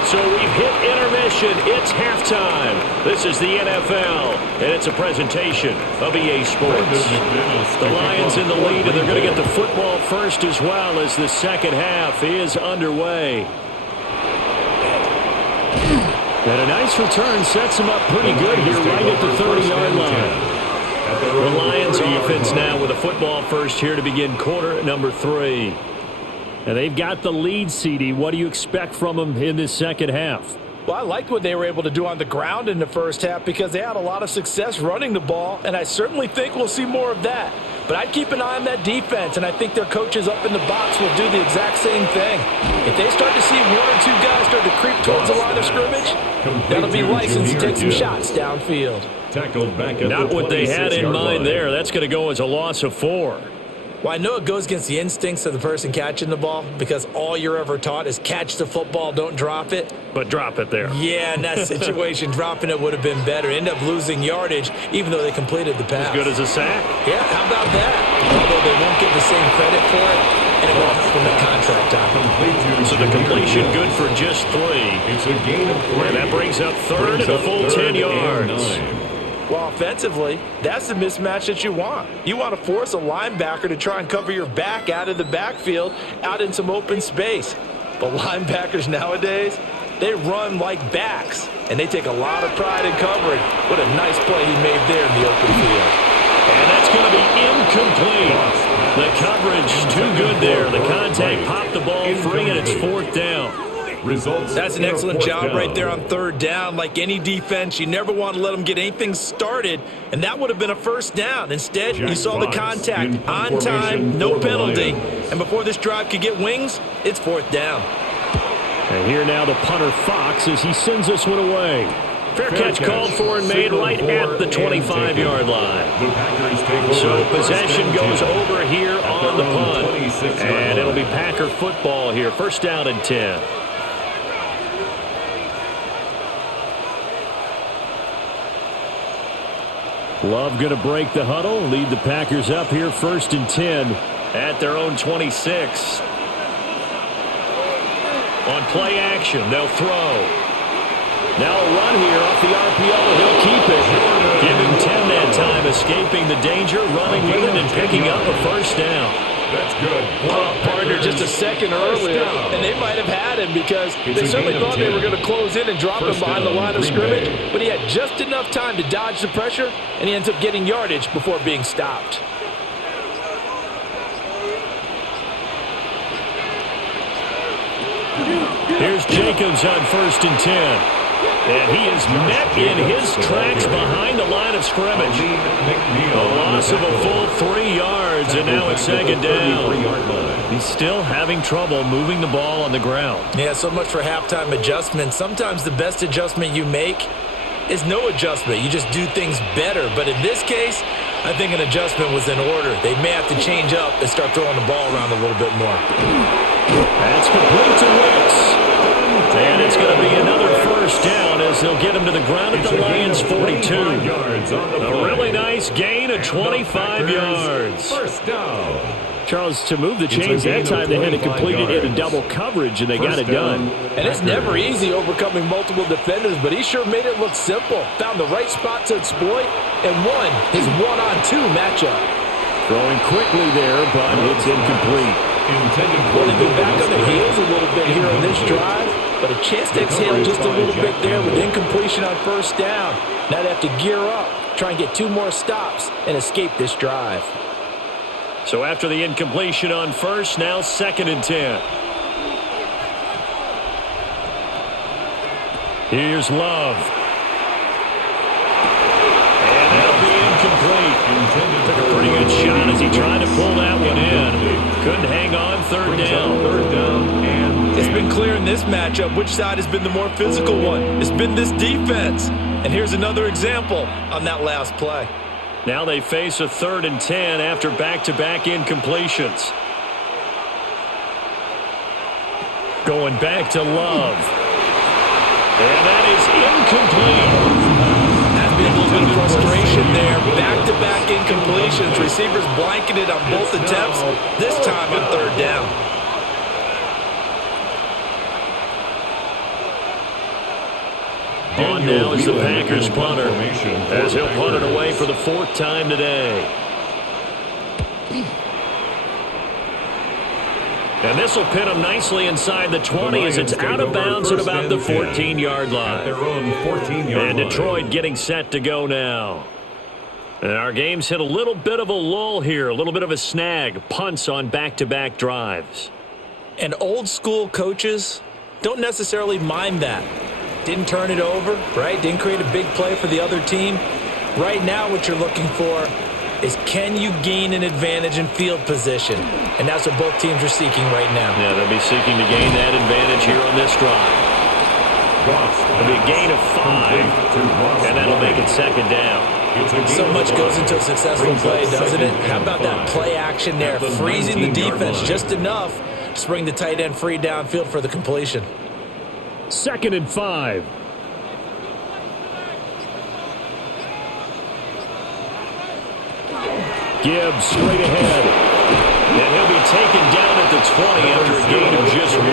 So we've hit intermission. It's halftime. This is the NFL, and it's a presentation of EA Sports. The Lions in the lead, and they're going to get the football first as well as the second half is underway. And a nice return sets him up pretty good here right at the 30-yard line. The Lions offense now with a football first here to begin quarter number 3. And they've got the lead, CD. What do you expect from them in this second half? Well, I liked what they were able to do on the ground in the first half because they had a lot of success running the ball, and I certainly think we'll see more of that. But I'd keep an eye on that defense, and I think their coaches up in the box will do the exact same thing. If they start to see 1 or 2 guys start to creep towards the line of scrimmage, that'll be license to take some shots downfield. Tackled back at Not what they had in mind line. there. That's going to go as a loss of 4. Well, I know it goes against the instincts of the person catching the ball because all you're ever taught is catch the football, don't drop it. But drop it there. Yeah, in that situation, dropping it would have been better. End up losing yardage, even though they completed the pass. As good as a sack. Yeah, how about that? Although they won't get the same credit for it, and it won't help them at contract time. So the completion good for just 3. It's a gain of 3. And that brings up third and a full 10 yards. Well, offensively, that's the mismatch that you want. You want to force a linebacker to try and cover your back out of the backfield, out in some open space. But linebackers nowadays, they run like backs, and they take a lot of pride in covering. What a nice play he made there in the open field. And that's going to be incomplete. The coverage too good there. The contact popped the ball free, and it's 4th down. Results. That's an excellent job right there on third down. Like any defense, you never want to let them get anything started, and that would have been a first down. Instead, you saw the contact on time, no penalty, and before this drive could get wings, it's fourth down. And here now the punter Fox as he sends this one away. Fair catch called for and made right at the 25-yard line. So possession goes over here on the punt. And it'll be Packer football here. First down and 10. Love going to break the huddle, lead the Packers up here first and 10 at their own 26. On play action, they'll throw. Now a run here off the RPO. He'll keep it. Give him 10 that time, escaping the danger, running with it, and picking up a first down. That's good. Well, partner, just a second earlier, and they might have had him because they certainly thought they were going to close in and drop him behind the line of scrimmage, but he had just enough time to dodge the pressure, and he ends up getting yardage before being stopped. Here's Jacobs on first and 10. And he is met in his tracks behind the line of scrimmage. A loss of a full 3 yards, and now it's second down. He's still having trouble moving the ball on the ground. Yeah, so much for halftime adjustment. Sometimes the best adjustment you make is no adjustment. You just do things better. But in this case, I think an adjustment was in order. They may have to change up and start throwing the ball around a little bit more. That's complete to Wicks. And it's going to be another first down as they'll get him to the ground at the Lions' 42. A really nice gain of 25 yards. First down. Charles, to move the chains that time, they had to complete it in a double coverage, and they got it done. And it's never easy overcoming multiple defenders, but he sure made it look simple. Found the right spot to exploit and won his one-on-two matchup. Throwing quickly there, but it's incomplete. Well, they've been back on their heels a little bit here on this drive, but a chance to exhale just a little bit there with incompletion on first down. Now they have to gear up, try and get 2 more stops, and escape this drive. So after the incompletion on first, now second and 10. Here's Love. And that'll be incomplete. Took a pretty good shot as he tried to pull that one in. Couldn't hang on, third down. It's been clear in this matchup which side has been the more physical one. It's been this defense. And here's another example on that last play. Now they face a third and 10 after back-to-back incompletions. Going back to Love. And that is incomplete. Has been a little bit of frustration there. Back-to-back incompletions. Receivers blanketed on both attempts, this time on third down. On now is the Packers punter, as he'll punt it away for the 4th time today. And this will pin him nicely inside the 20 as it's out of bounds at about the 14-yard line. And Detroit getting set to go now. And our game's hit a little bit of a lull here, a little bit of a snag, punts on back-to-back drives. And old-school coaches don't necessarily mind that. Didn't turn it over, right? Didn't create a big play for the other team. Right now what you're looking for is can you gain an advantage in field position? And that's what both teams are seeking right now. Yeah, they'll be seeking to gain that advantage here on this drive. It'll be a gain of 5, and that'll make it second down. So much goes into a successful play, doesn't it? How about that play action there? Freezing the defense just enough to bring the tight end free downfield for the completion. Second and 5. Gibbs straight ahead. And he'll be taken down at the 20 after a gain of just 1.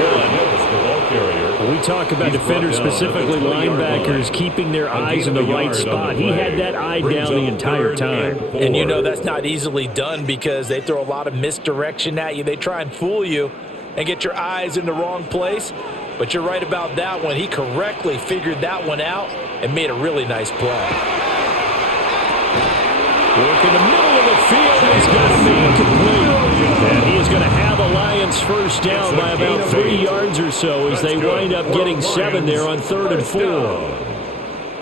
When we talk about defenders, specifically linebackers, keeping their eyes in the right spot, he had that eye down the entire time. And you know that's not easily done because they throw a lot of misdirection at you. They try and fool you and get your eyes in the wrong place. But you're right about that one. He correctly figured that one out and made a really nice play. Work in the middle of the field. He's got to be incomplete. And he is going to have a Lions Giants first down by about 3 yards or so as they wind up getting 7 there on 3rd and 4.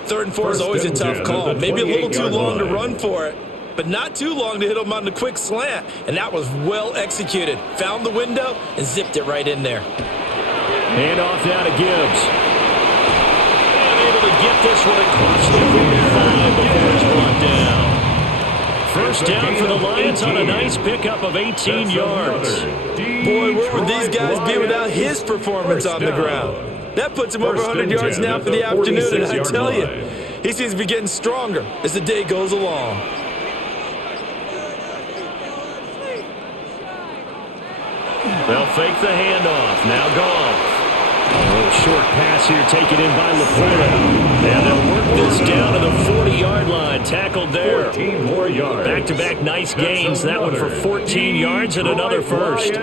3rd and 4 is always a tough call. Maybe a little too long to run for it, but not too long to hit him on the quick slant. And that was well executed. Found the window and zipped it right in there. Hand off now to Gibbs. And able to get this one across the 45 before it's brought down. First down for the Lions on a nice pickup of 18 yards. Boy, where would these guys be without his performance on the ground? That puts him over 100 yards now for the afternoon, and I tell you, he seems to be getting stronger as the day goes along. They'll fake the handoff. Now Goff. A little short pass here taken in by LaPorta. And they'll work this down to the 40-yard line. Tackled there. 14 more yards. Back-to-back nice gains. That one for 14 yards and another first.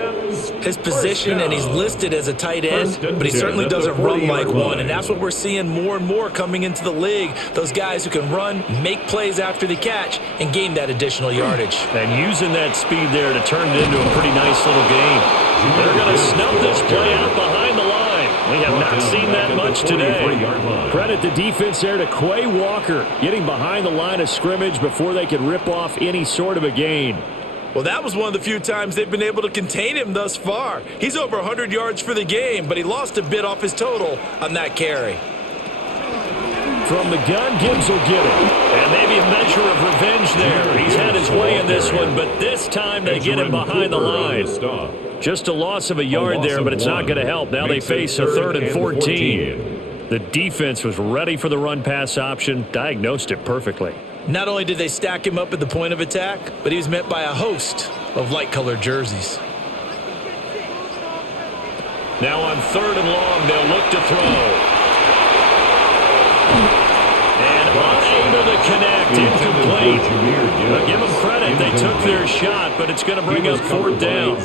His position, and he's listed as a tight end, but he certainly doesn't run like one. And that's what we're seeing more and more coming into the league. Those guys who can run, make plays after the catch, and gain that additional yardage. And using that speed there to turn it into a pretty nice little game. They're going to snuff this play out behind the line. We have not seen that much today. Credit the defense there to Quay Walker, getting behind the line of scrimmage before they could rip off any sort of a gain. Well, that was one of the few times they've been able to contain him thus far. He's over 100 yards for the game, but he lost a bit off his total on that carry. From the gun, Gibbs will get it. And maybe a measure of revenge there. He's had his way in this one, but this time they get him behind the line. Just a loss of a yard there, but it's not going to help. Now they face a 3rd and 14. The defense was ready for the run-pass option, diagnosed it perfectly. Not only did they stack him up at the point of attack, but he was met by a host of light-colored jerseys. Now on 3rd and long, they'll look to throw. And unable to connect, incomplete. Give them credit, they took their shot, but it's going to bring up 4th down.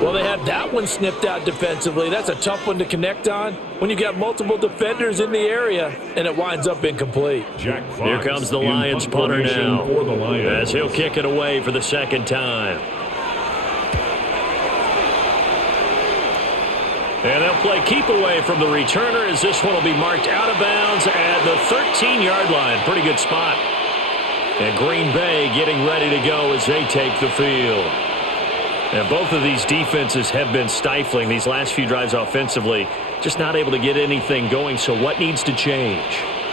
Well, they had that one snipped out defensively. That's a tough one to connect on when you got multiple defenders in the area, and it winds up incomplete. Here comes the Lions punter now, as he'll kick it away for the 2nd time. And they'll play keep away from the returner as this one will be marked out of bounds at the 13-yard line. Pretty good spot. And Green Bay getting ready to go as they take the field. And both of these defenses have been stifling these last few drives offensively. Just not able to get anything going, so what needs to change?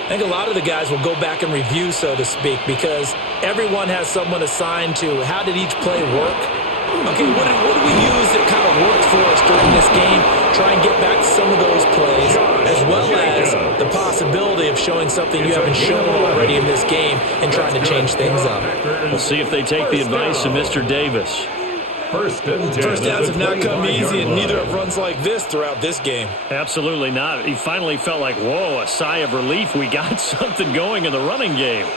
I think a lot of the guys will go back and review, so to speak, because everyone has someone assigned to how did each play work. Okay, what do we use that kind of worked for us during this game? Try and get back to some of those plays, as well as the possibility of showing something you haven't shown already in this game and trying to change things up. We'll see if they take the advice of Mr. Davis. First downs have not come easy, and neither have runs like this throughout this game. Absolutely not. He finally felt like, whoa, a sigh of relief. We got something going in the running game.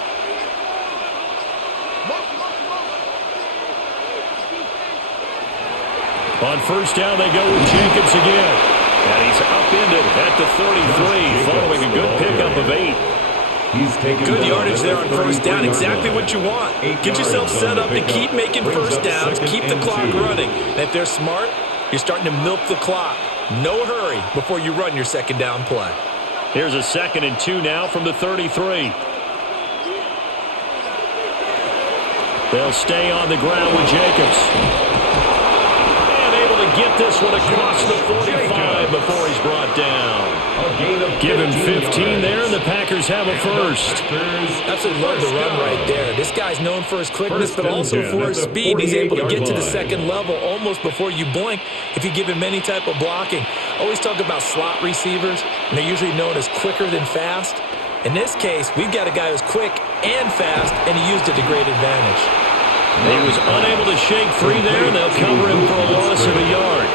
On 1st down, they go with Jacobs again. And he's upended at the 33, following a good pickup of 8. Good yardage there on 1st down, exactly what you want. Get yourself set up to keep making 1st downs, keep the clock running. And if they're smart, you're starting to milk the clock. No hurry before you run your 2nd down play. Here's a 2nd and 2 now from the 33. They'll stay on the ground with Jacobs. Get this one across the 45 before he's brought down. Give him 15 there, and the Packers have a first. Absolutely love the run right there. This guy's known for his quickness, but also for his speed. He's able to get to the 2nd level almost before you blink if you give him any type of blocking. Always talk about slot receivers, and they're usually known as quicker than fast. In this case, we've got a guy who's quick and fast, and he used it to great advantage. He was unable to shake free there, and they'll cover him for a loss of a yard.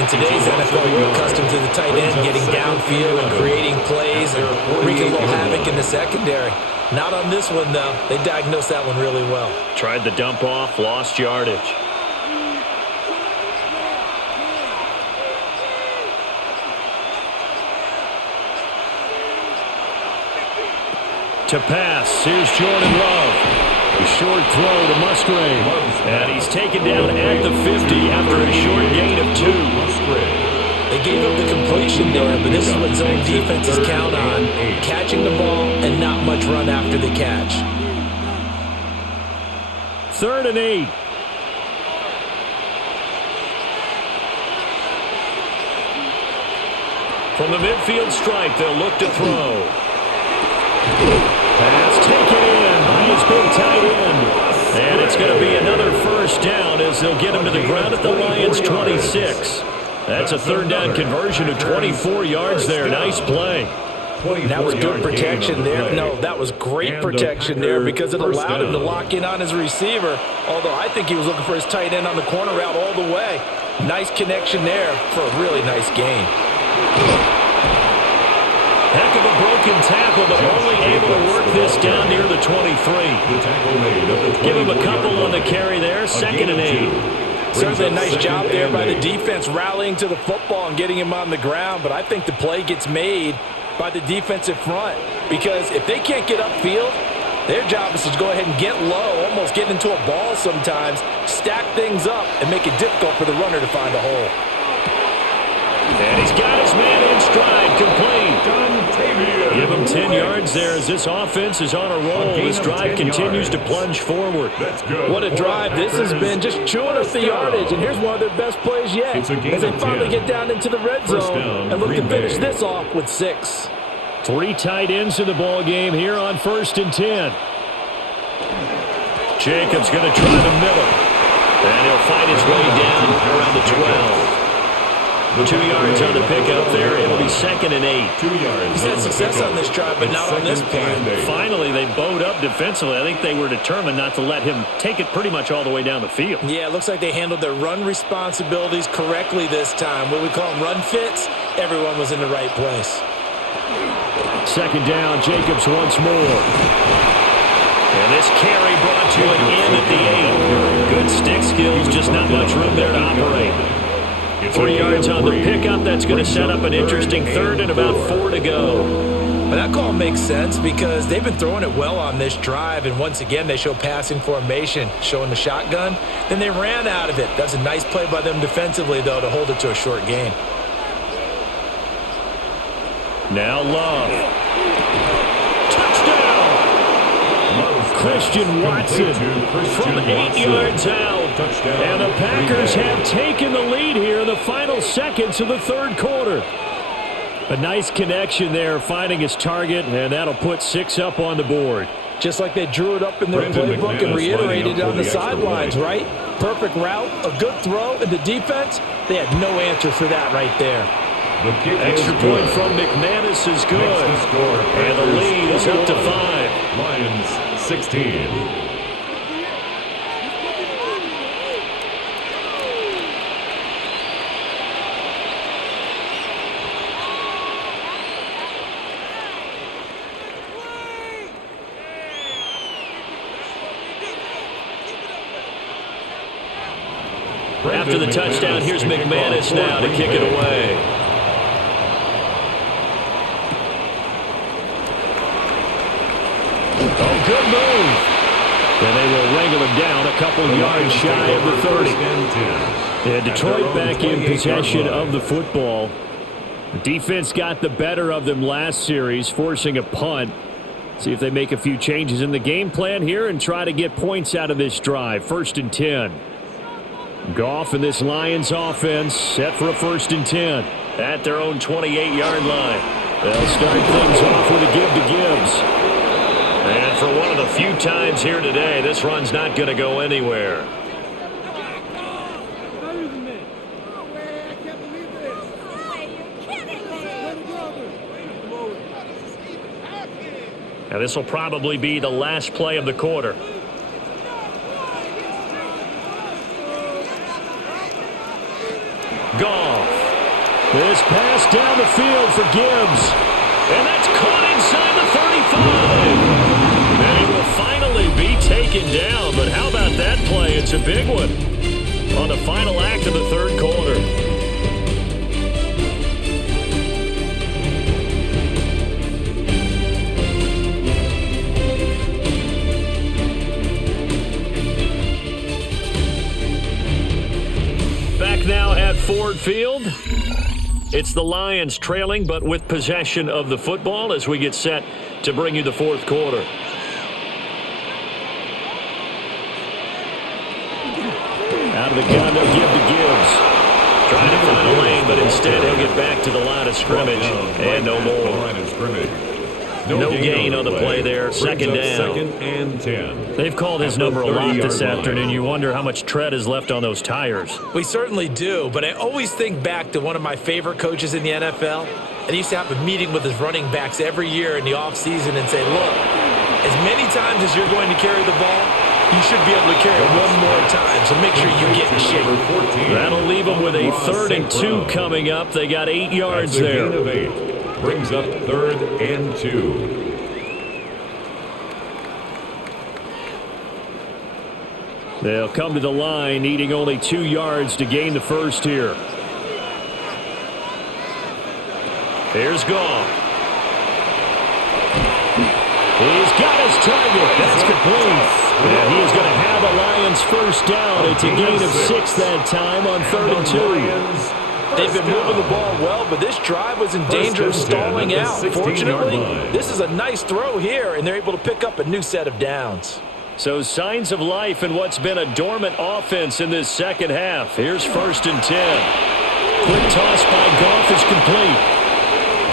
In today's NFL, we're accustomed to the tight end getting downfield and creating plays and wreaking a little havoc in the secondary. Not on this one, though. They diagnosed that one really well. Tried the dump off, lost yardage. To pass, here's Jordan Love. Short throw to Musgrave. And he's taken down at the 50 after a short gain of 2. They gave up the completion there, but this is what zone defenses count on. Catching the ball and not much run after the catch. 3rd and 8. From the midfield stripe, they'll look to throw. Pass taken in by his big tight end. And it's going to be another first down as they'll get him to the ground at the Lions' 26. That's a 3rd down conversion of 24 yards there. Nice play. That was good protection there. No, that was great protection there because it allowed him to lock in on his receiver, although I think he was looking for his tight end on the corner route all the way. Nice connection there for a really nice gain. Heck of a broken tackle, but only able to work this down near the 23. Give him a couple on the carry there. 2nd and 8. Certainly a nice job there by the defense rallying to the football and getting him on the ground, but I think the play gets made by the defensive front because if they can't get upfield, their job is to go ahead and get low, almost get into a ball sometimes, stack things up, and make it difficult for the runner to find a hole. And he's got his man in stride, complete. Give him 10 yards there as this offense is on a roll. This drive continues to plunge forward. What a drive this has been, just chewing up the yardage, and here's one of their best plays yet as they finally get down into the red zone and look to finish this off with 6. 3 tight ends in the ball game here on 1st and 10. Jacobs going to try the middle, and he'll find his way down around the 12. 2 yards on the pickup there. It'll be 2nd and 8. 2 yards. He's had success on this drive, but not on this play. Finally, they bowed up defensively. I think they were determined not to let him take it pretty much all the way down the field. Yeah, it looks like they handled their run responsibilities correctly this time. What we call them run fits, everyone was in the right place. 2nd down, Jacobs once more. And this carry brought to an end at the 8. Good stick skills, just not much room there to operate. 3 yards on the pickup. That's going to set up an interesting 3rd and about 4 to go. But that call makes sense because they've been throwing it well on this drive, and once again they show passing formation, showing the shotgun. Then they ran out of it. That's a nice play by them defensively, though, to hold it to a short gain. Now Love. Touchdown! Christian Watson from 8 yards out. And the Packers have taken the lead here in the final seconds of the 3rd quarter. A nice connection there, finding his target, and that'll put 6 up on the board. Just like they drew it up in their playbook and reiterated it on the sidelines, right? Perfect route, a good throw, and the defense, they had no answer for that right there. Extra point from McManus is good. And the lead is up to 5. Lions 16. After the touchdown, here's McManus now to kick it away. Oh, good move. And they will wrangle him down a couple yards shy of the 30. And Detroit back in possession of the football. The defense got the better of them last series, forcing a punt. See if they make a few changes in the game plan here and try to get points out of this drive. 1st and 10. Goff and this Lions offense set for a 1st and 10 at their own 28-yard line. They'll start things off with a give to Gibbs. And for one of the few times here today, this run's not going to go anywhere. Now this will probably be the last play of the quarter. Goff. This pass down the field for Gibbs. And that's caught inside the 35. And he will finally be taken down. But how about that play? It's a big one on the final act of the 3rd quarter. field. It's the Lions trailing, but with possession of the football as we get set to bring you the fourth quarter. Out of the gun, they'll give to Gibbs. Trying to find a lane, but instead he'll get back to the line of scrimmage. And no more. No gain on the play there. Second down. Second and 10. They've called his number a lot this afternoon. You wonder how much tread is left on those tires. We certainly do, but I always think back to one of my favorite coaches in the NFL. And he used to have a meeting with his running backs every year in the offseason and say, look, as many times as you're going to carry the ball, you should be able to carry it one more time, so make sure you get in shape. That'll leave them with a 3rd and 2 coming up. They got 8 yards there. Gain of 8. Brings up 3rd and 2. They'll come to the line, needing only 2 yards to gain the first here. Here's Goff. He's got his target. That's complete. And he is going to have a Lions first down. It's a gain of 6 that time on 3rd and 2. They've been moving the ball well, but this drive was in danger of stalling out. Fortunately, this is a nice throw here, and they're able to pick up a new set of downs. So signs of life in what's been a dormant offense in this second half. Here's 1st and 10. Quick toss by Goff is complete.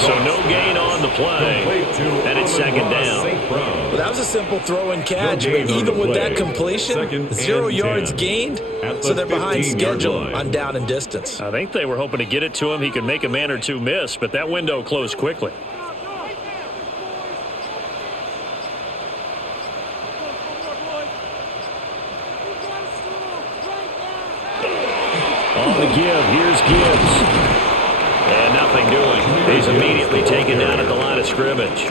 So no gain on the play, and it's 2nd down. Well, that was a simple throw and catch, but even with that completion, 0 yards gained, so they're behind schedule on down and distance. I think they were hoping to get it to him. He could make a man or two miss, but that window closed quickly. On the give, here's Gibbs. And nothing doing. He's immediately taken down at the line of scrimmage.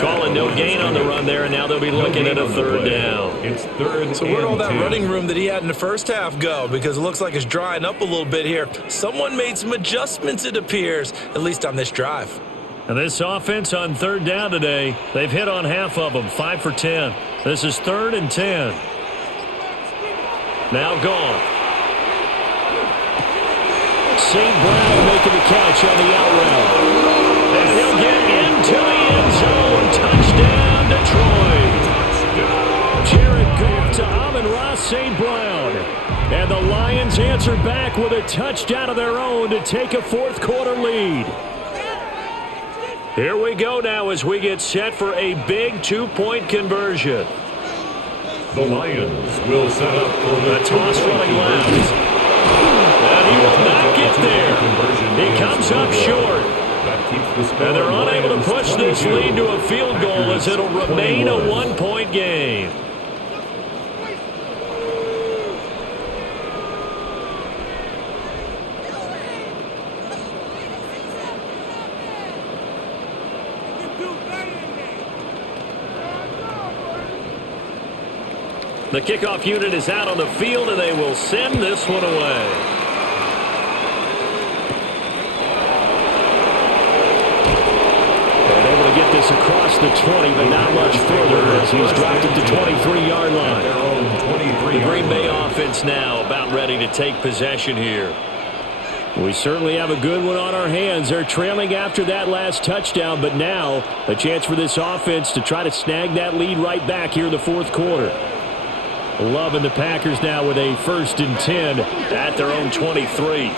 Calling no gain on the run there, and now they'll be looking at a 3rd down. It's 3rd. So where'd all that running room that he had in the first half go? Because it looks like it's drying up a little bit here. Someone made some adjustments, it appears, at least on this drive. And this offense on 3rd down today, they've hit on half of them, 5 for 10. This is 3rd and 10. Now gone. St. Brown making the catch on the out route. And he'll get into the end zone. Touchdown, Detroit. Jared Goff to Amon-Ra St. Brown. And the Lions answer back with a touchdown of their own to take a fourth quarter lead. Here we go now as we get set for a big 2-point conversion. The Lions will set up for the toss running left. And he will not get there. He comes up short. And they're unable to push this lead to a field goal as it'll remain a 1-point game. The kickoff unit is out on the field, and they will send this one away. And able to get this across the 20, but not much further as he's dropped it to 23-yard line. The Green Bay offense now about ready to take possession here. We certainly have a good one on our hands. They're trailing after that last touchdown, but now a chance for this offense to try to snag that lead right back here in the fourth quarter. Loving the Packers now with a 1st and 10 at their own 23.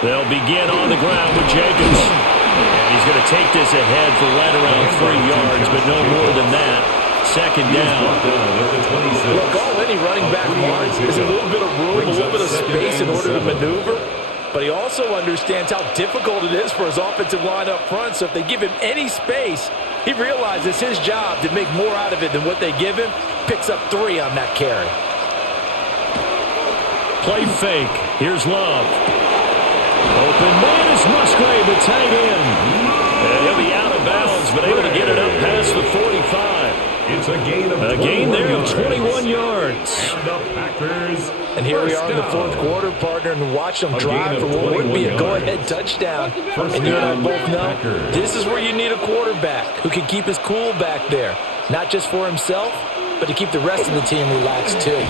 They'll begin on the ground with Jacobs. And he's going to take this ahead for right around 3 yards, but no more than that. 2nd down. Look, all any running back wants is a little bit of room, a little bit of space in order to maneuver. But he also understands how difficult it is for his offensive line up front. So if they give him any space, he realizes his job to make more out of it than what they give him. Picks up 3 on that carry. Play fake. Here's Love. Open man is Musgrave, the tight end. And he'll be out of bounds, but able to get it up past the 45. It's a gain there of 21 yards. And the Packers. And here we are in the fourth quarter, partner, and watch them drive for what would be a go-ahead touchdown. And you and I both know this is where you need a quarterback who can keep his cool back there. Not just for himself, but to keep the rest of the team relaxed too.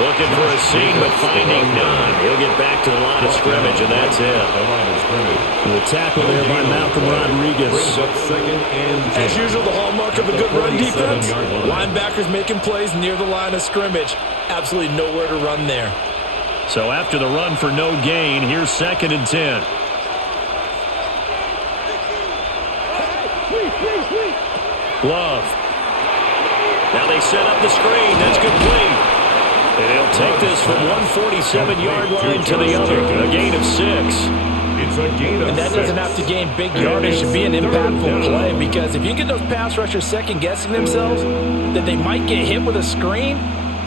Looking for a seam, but finding none. He'll get back to the line of scrimmage, and that's it. The tackle there by Malcolm Rodriguez. As usual, the hallmark of a good run defense. Linebackers making plays near the line of scrimmage. Absolutely nowhere to run there. So after the run for no gain, here's 2nd and 10. Love. Now they set up the screen. That's complete. And he'll take this from 147-yard line to the other. A gain of 6. It's a gain of 6. And that doesn't have to gain big yardage to be an impactful play, because if you get those pass rushers second-guessing themselves, that they might get hit with a screen,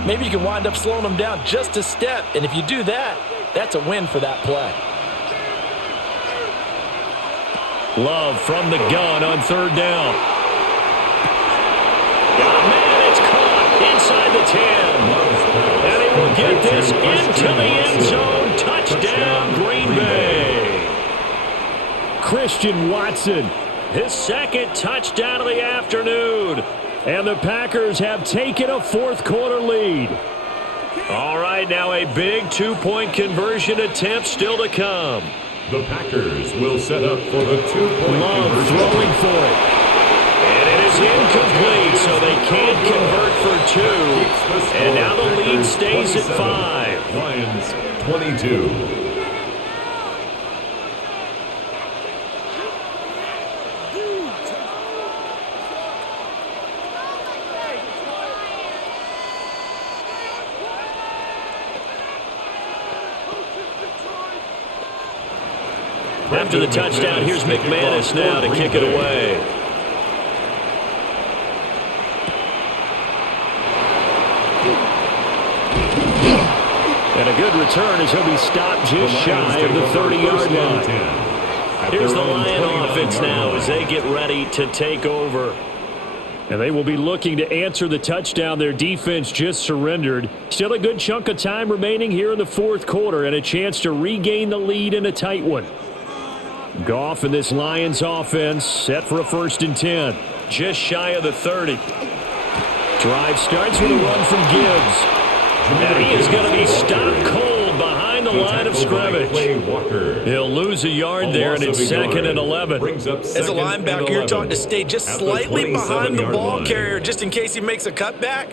maybe you can wind up slowing them down just a step. And if you do that, that's a win for that play. Love from the gun on 3rd down. Got a man. It's caught inside the 10. And he will get this into the end zone. Touchdown, Green Bay. Christian Watson, his 2nd touchdown of the afternoon. And the Packers have taken a 4th-quarter lead. All right, now a big 2-point conversion attempt still to come. The Packers will set up for the 2-point Love conversion. throwing for it. And it is incomplete, so they can't convert for 2. And now the lead stays at 5. Lions 22. After the touchdown, here's McManus now to kick it away. And a good return as he'll be stopped just shy of the 30-yard line. Here's the Lion offense now as they get ready to take over. And they will be looking to answer the touchdown their defense just surrendered. Still a good chunk of time remaining here in the 4th quarter and a chance to regain the lead in a tight one. Goff and this Lions offense set for a 1st and 10. Just shy of the 30. Drive starts with a run from Gibbs. And he is going to be stopped cold behind the line of scrimmage. He'll lose a yard there, and it's 2nd and 11. As a linebacker, you're taught to stay just slightly behind the ball carrier just in case he makes a cutback.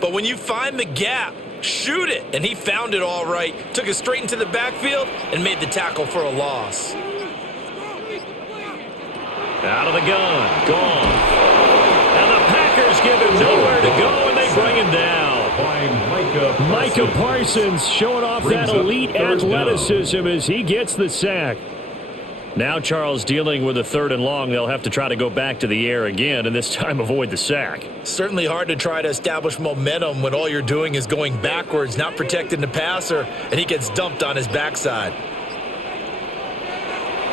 But when you find the gap, shoot it. And he found it all right. Took it straight into the backfield and made the tackle for a loss. Out of the gun, gone. And the Packers give him nowhere to go, and they bring him down. Micah Parsons showing off that elite athleticism as he gets the sack. Now Charles dealing with a 3rd and long. They'll have to try to go back to the air again, and this time avoid the sack. Certainly hard to try to establish momentum when all you're doing is going backwards, not protecting the passer, and he gets dumped on his backside.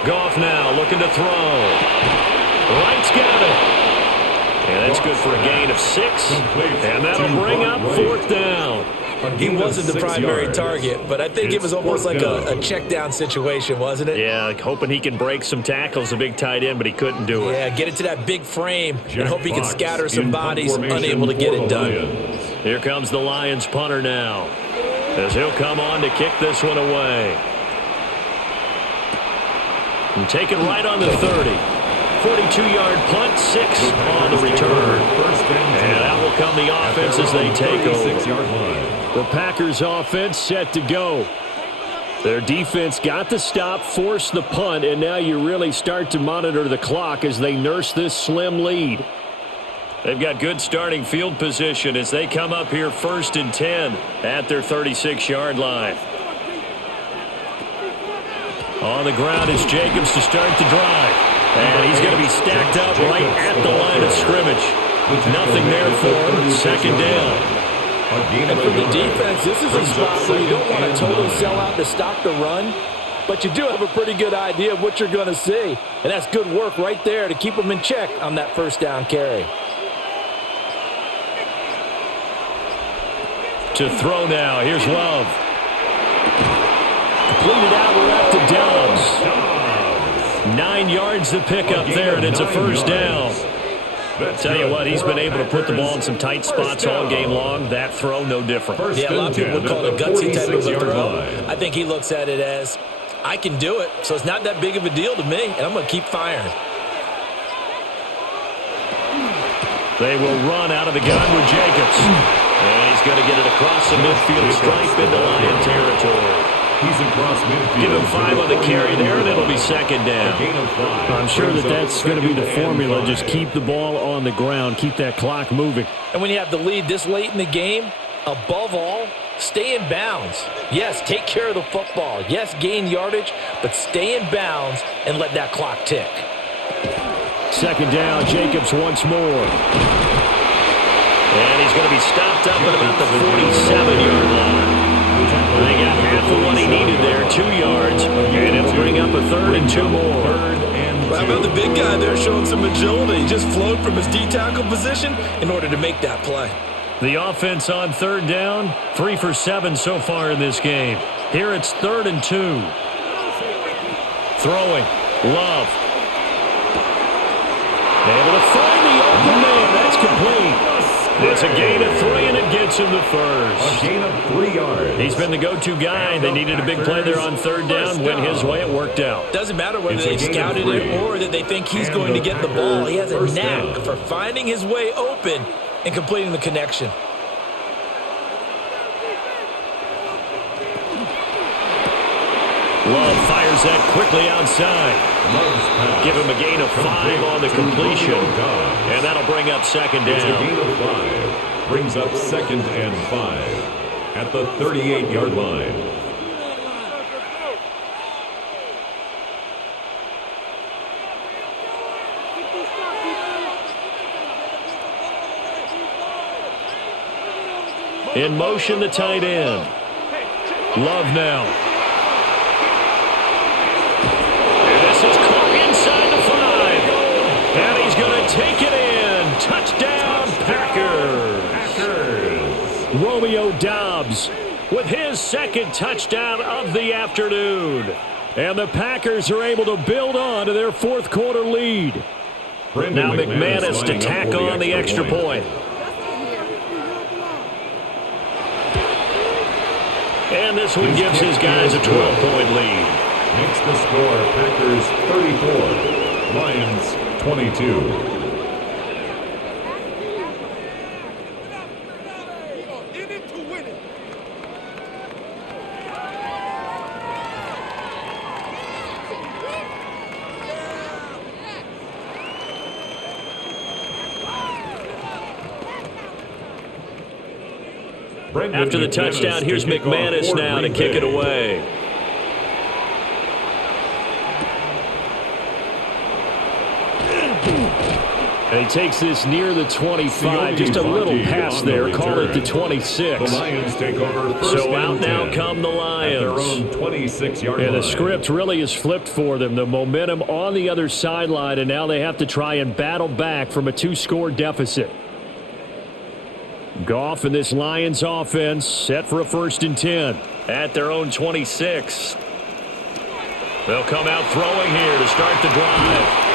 Goff now looking to throw. Wright's got it. And that's good for a gain of 6. And that'll bring up 4th down. He wasn't the primary target, but I think it was almost like a check down situation, wasn't it? Yeah, hoping he can break some tackles, a big tight end, but he couldn't do it. Yeah, get it to that big frame and hope he can scatter some bodies, unable to get it done. Here comes the Lions punter now, as he'll come on to kick this one away. And take it right on the 30. 42-yard punt, 6 on the return. And out will come the offense as they take over. The Packers offense set to go. Their defense got the stop, forced the punt, and now you really start to monitor the clock as they nurse this slim lead. They've got good starting field position as they come up here 1st and 10 at their 36-yard line. On the ground is Jacobs to start the drive. And he's going to be stacked up right at the line of scrimmage. Nothing there for him. 2nd down. And for the defense, this is a spot where you don't want to totally sell out to stop the run, but you do have a pretty good idea of what you're going to see. And that's good work right there to keep them in check on that 1st down carry. To throw now. Here's Love. Completed out left to Dobbs. 9 yards to pick up there, and it's a 1st down. Tell you what, he's been able to put the ball in some tight spots all game long. That throw, no different. Yeah, a lot of people would call it a gutsy type of a throw. I think he looks at it as, I can do it, so it's not that big of a deal to me, and I'm going to keep firing. They will run out of the gun with Jacobs. And he's going to get it across the midfield stripe into Lion territory. He's across midfield. Give him 5 on the carry there, and it'll be second down. I'm sure that's going to be the formula. Just keep the ball on the ground. Keep that clock moving. And when you have the lead this late in the game, above all, stay in bounds. Yes, take care of the football. Yes, gain yardage, but stay in bounds and let that clock tick. Second down, Jacobs once more. And he's going to be stopped up at about the 47-yard line. They got half of what he needed there, 2 yards, and it'll bring up a 3rd and 2 more. How about the big guy there showing some agility? He just flowed from his D-tackle position in order to make that play. The offense on 3rd down, 3 for 7 so far in this game. Here it's 3rd and 2. Throwing, Love. Able to find the open man. That's complete. It's a gain of 3, and it gets him the first. A gain of 3 yards. He's been the go-to guy. They needed a big play there on 3rd down. Went his way. It worked out. Doesn't matter whether they scouted it or that they think he's going to get the ball. He has a knack for finding his way open and completing the connection. Love fires that quickly outside. Give him a gain of 5 on the completion. And that'll bring up second down. It's a gain of 5. Brings up 2nd and 5 at the 38-yard line. In motion, the tight end. Love now. Take it in. Touchdown, Packers. Romeo Doubs with his 2nd touchdown of the afternoon. And the Packers are able to build on to their 4th quarter lead. Now McManus to tack on the extra point. And this one gives his guys a 12-point lead. Makes the score Packers 34, Lions 22. After the touchdown, here's McManus now to kick it away. And he takes this near the 25, just a little pass there, call it the 26. The Lions take over. So out now come the Lions. Their own 26-yard line. And the script really is flipped for them. The momentum on the other sideline, and now they have to try and battle back from a 2-score deficit. Goff and this Lions offense set for a 1st and 10 at their own 26. They'll come out throwing here to start the drive.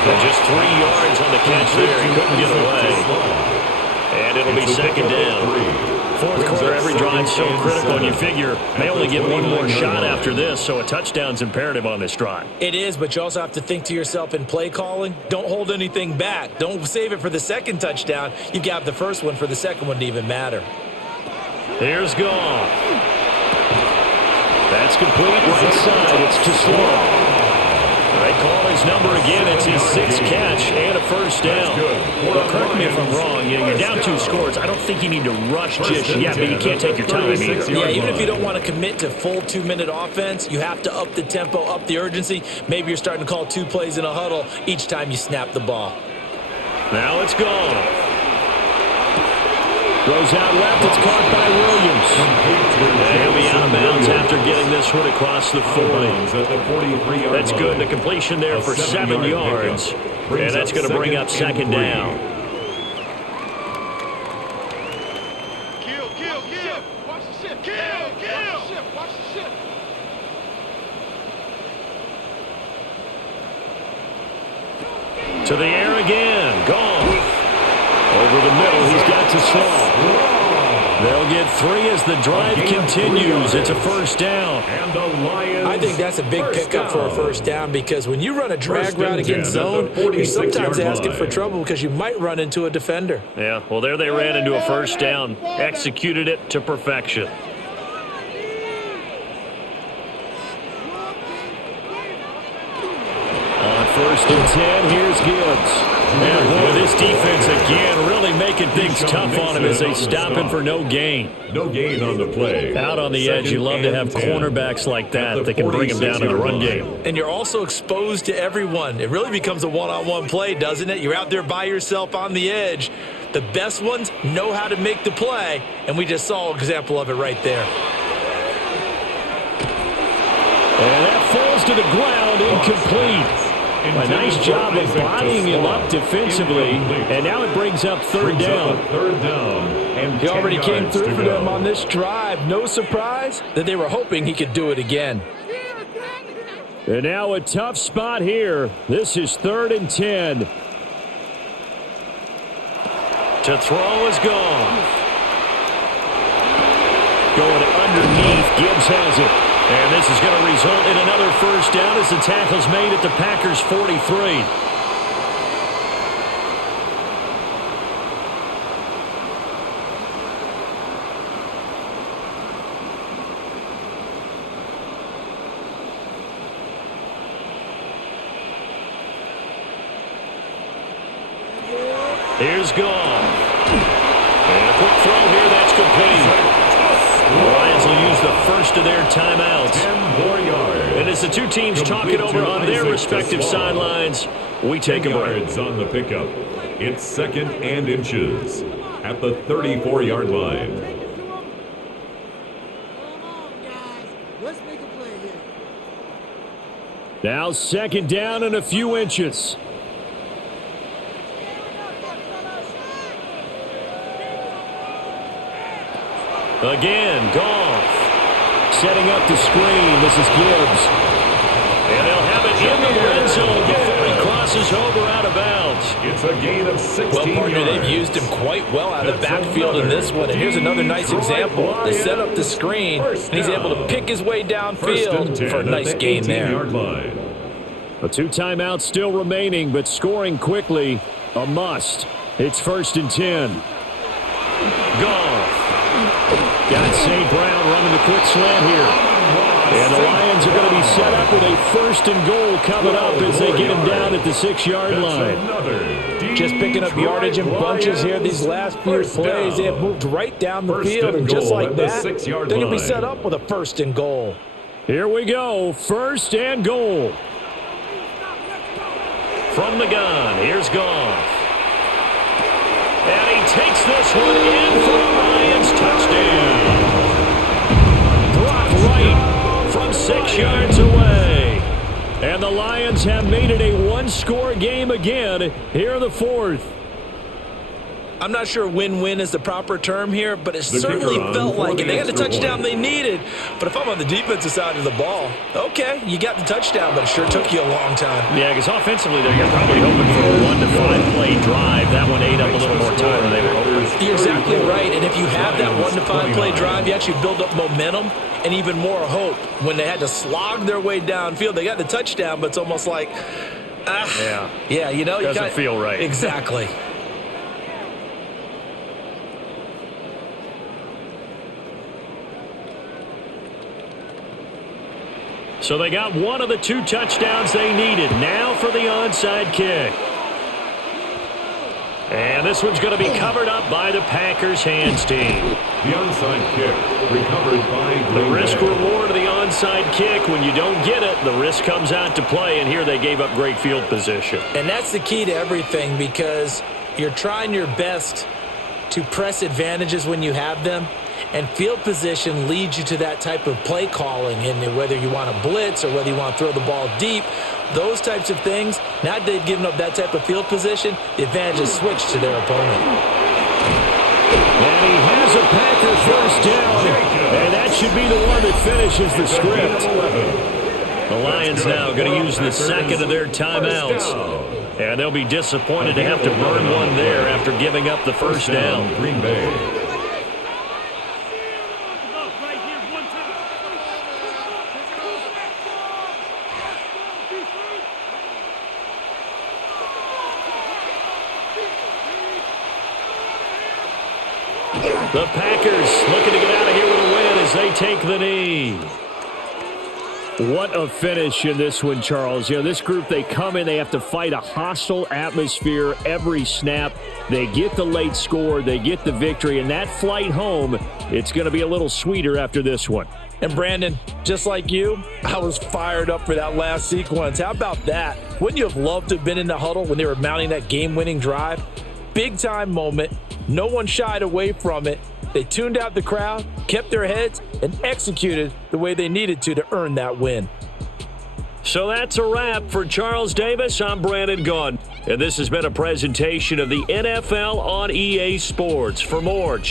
And just 3 yards on the catch there. He couldn't get away. And it'll be second down. 4th quarter, every drive's so critical, and you figure they only get one more shot after this, so a touchdown's imperative on this drive. It is, but you also have to think to yourself in play calling, don't hold anything back. Don't save it for the 2nd touchdown. You've got the 1st one for the 2nd one to even matter. Here's Goff. That's complete right side. It's to Sloan. They call his number again. It's his 6th catch and a 1st down. Well, correct me if I'm wrong. You're down 2 scores. I don't think you need to rush just yet, but you can't take your time either. Yeah, even if you don't want to commit to full 2-minute offense, you have to up the tempo, up the urgency. Maybe you're starting to call 2 plays in a huddle each time you snap the ball. Now it's gone. Goes out left. It's caught by Williams. And he'll be out of bounds after getting this one across the 40. That's good. The completion there for 7 yards. And that's going to bring up second down. Watch the ship. Watch the ship. To the air again. Gone. Over the middle, he's got to Slaw. They'll get 3 as the drive continues. It's a first down. And the Lions. I think that's a big pickup for a first down because when you run a drag route against zone, you're sometimes asking for trouble because you might run into a defender. Yeah, well, there they ran into a first down. Executed it to perfection. On 1st and 10, here's Gibbs. And boy, this defense again really making things tough on him as they stop him for no gain. No gain on the play. Out on the edge, you love to have cornerbacks like that that can bring him down in the run game. And you're also exposed to everyone. It really becomes a one-on-one play, doesn't it? You're out there by yourself on the edge. The best ones know how to make the play, and we just saw an example of it right there. And that falls to the ground, incomplete. A nice job of bodying him up defensively, and now it brings up third down. He already came through for them on this drive. No surprise that they were hoping he could do it again. And now a tough spot here. This is 3rd and 10. To throw is gone. Going underneath, Gibbs has it. And this is going to result in another first down as the tackle's made at the Packers' 43. Here's gone. And a quick throw here, that's complete. The Lions will use the first of their timeouts. 10 more yards. And as the two teams talk it over on their respective sidelines, we take a break. Yards on the pickup. It's 2nd and inches at the 34-yard line. Now 2nd down and a few inches. Again, Goff. Setting up the screen. This is Gibbs. And they'll have it in the red zone before he crosses over out of bounds. It's a gain of 16 Well, partner, yards. they've used him quite well out of the backfield in this one. And here's another nice example. They set up the screen, and he's able to pick his way downfield for a nice gain there. A 2 timeouts still remaining, but scoring quickly, a must. It's 1st and 10. Goff. Got St. Brown running the quick slant here. And the Lions are going to be set up with a 1st and goal coming up as they get him down at the 6-yard line. Just picking up yardage in bunches here these last few plays. They have moved right down the field, and just like that, they're going to be set up with a 1st and goal. Here we go, 1st and goal. From the gun, here's Goff. And he takes this one in for a Lions touchdown. Brought right from 6 yards away. And the Lions have made it a one-score game again here in the 4th. I'm not sure win-win is the proper term here, but it certainly felt like it. They got the touchdown they needed. But if I'm on the defensive side of the ball, okay, you got the touchdown, but it sure took you a long time. Yeah, because offensively, they're probably hoping for a 1 to 5 play drive. That one ate up a little more time than they were hoping. You're exactly right, and if you have that 1 to 5 play drive, you actually build up momentum and even more hope. When they had to slog their way downfield, they got the touchdown, but it's almost like, yeah, you know, doesn't feel right. Exactly. So they got one of the 2 touchdowns they needed. Now for the onside kick. And this one's going to be covered up by the Packers hands team. The onside kick recovered by the risk reward of the onside kick. When you don't get it, the risk comes out to play, and here they gave up great field position. And that's the key to everything, because you're trying your best to press advantages when you have them. And field position leads you to that type of play calling, and whether you want to blitz or whether you want to throw the ball deep, those types of things, now that they've given up that type of field position, the advantage is switched to their opponent. And he has a Packer first down, and that should be the one that finishes the script. The Lions now going to use the second of their timeouts. And they'll be disappointed to have to burn one there after giving up the first down. Green Bay. The Packers looking to get out of here with a win as they take the knee. What a finish in this one, Charles. You know, this group, they come in, they have to fight a hostile atmosphere every snap. They get the late score, they get the victory, and that flight home, it's going to be a little sweeter after this one. And Brandon, just like you, I was fired up for that last sequence. How about that? Wouldn't you have loved to have been in the huddle when they were mounting that game-winning drive? Big-time moment. No one shied away from it. They tuned out the crowd, kept their heads, and executed the way they needed to earn that win. So that's a wrap for Charles Davis. I'm Brandon Gaudin, and this has been a presentation of the NFL on EA Sports. For more,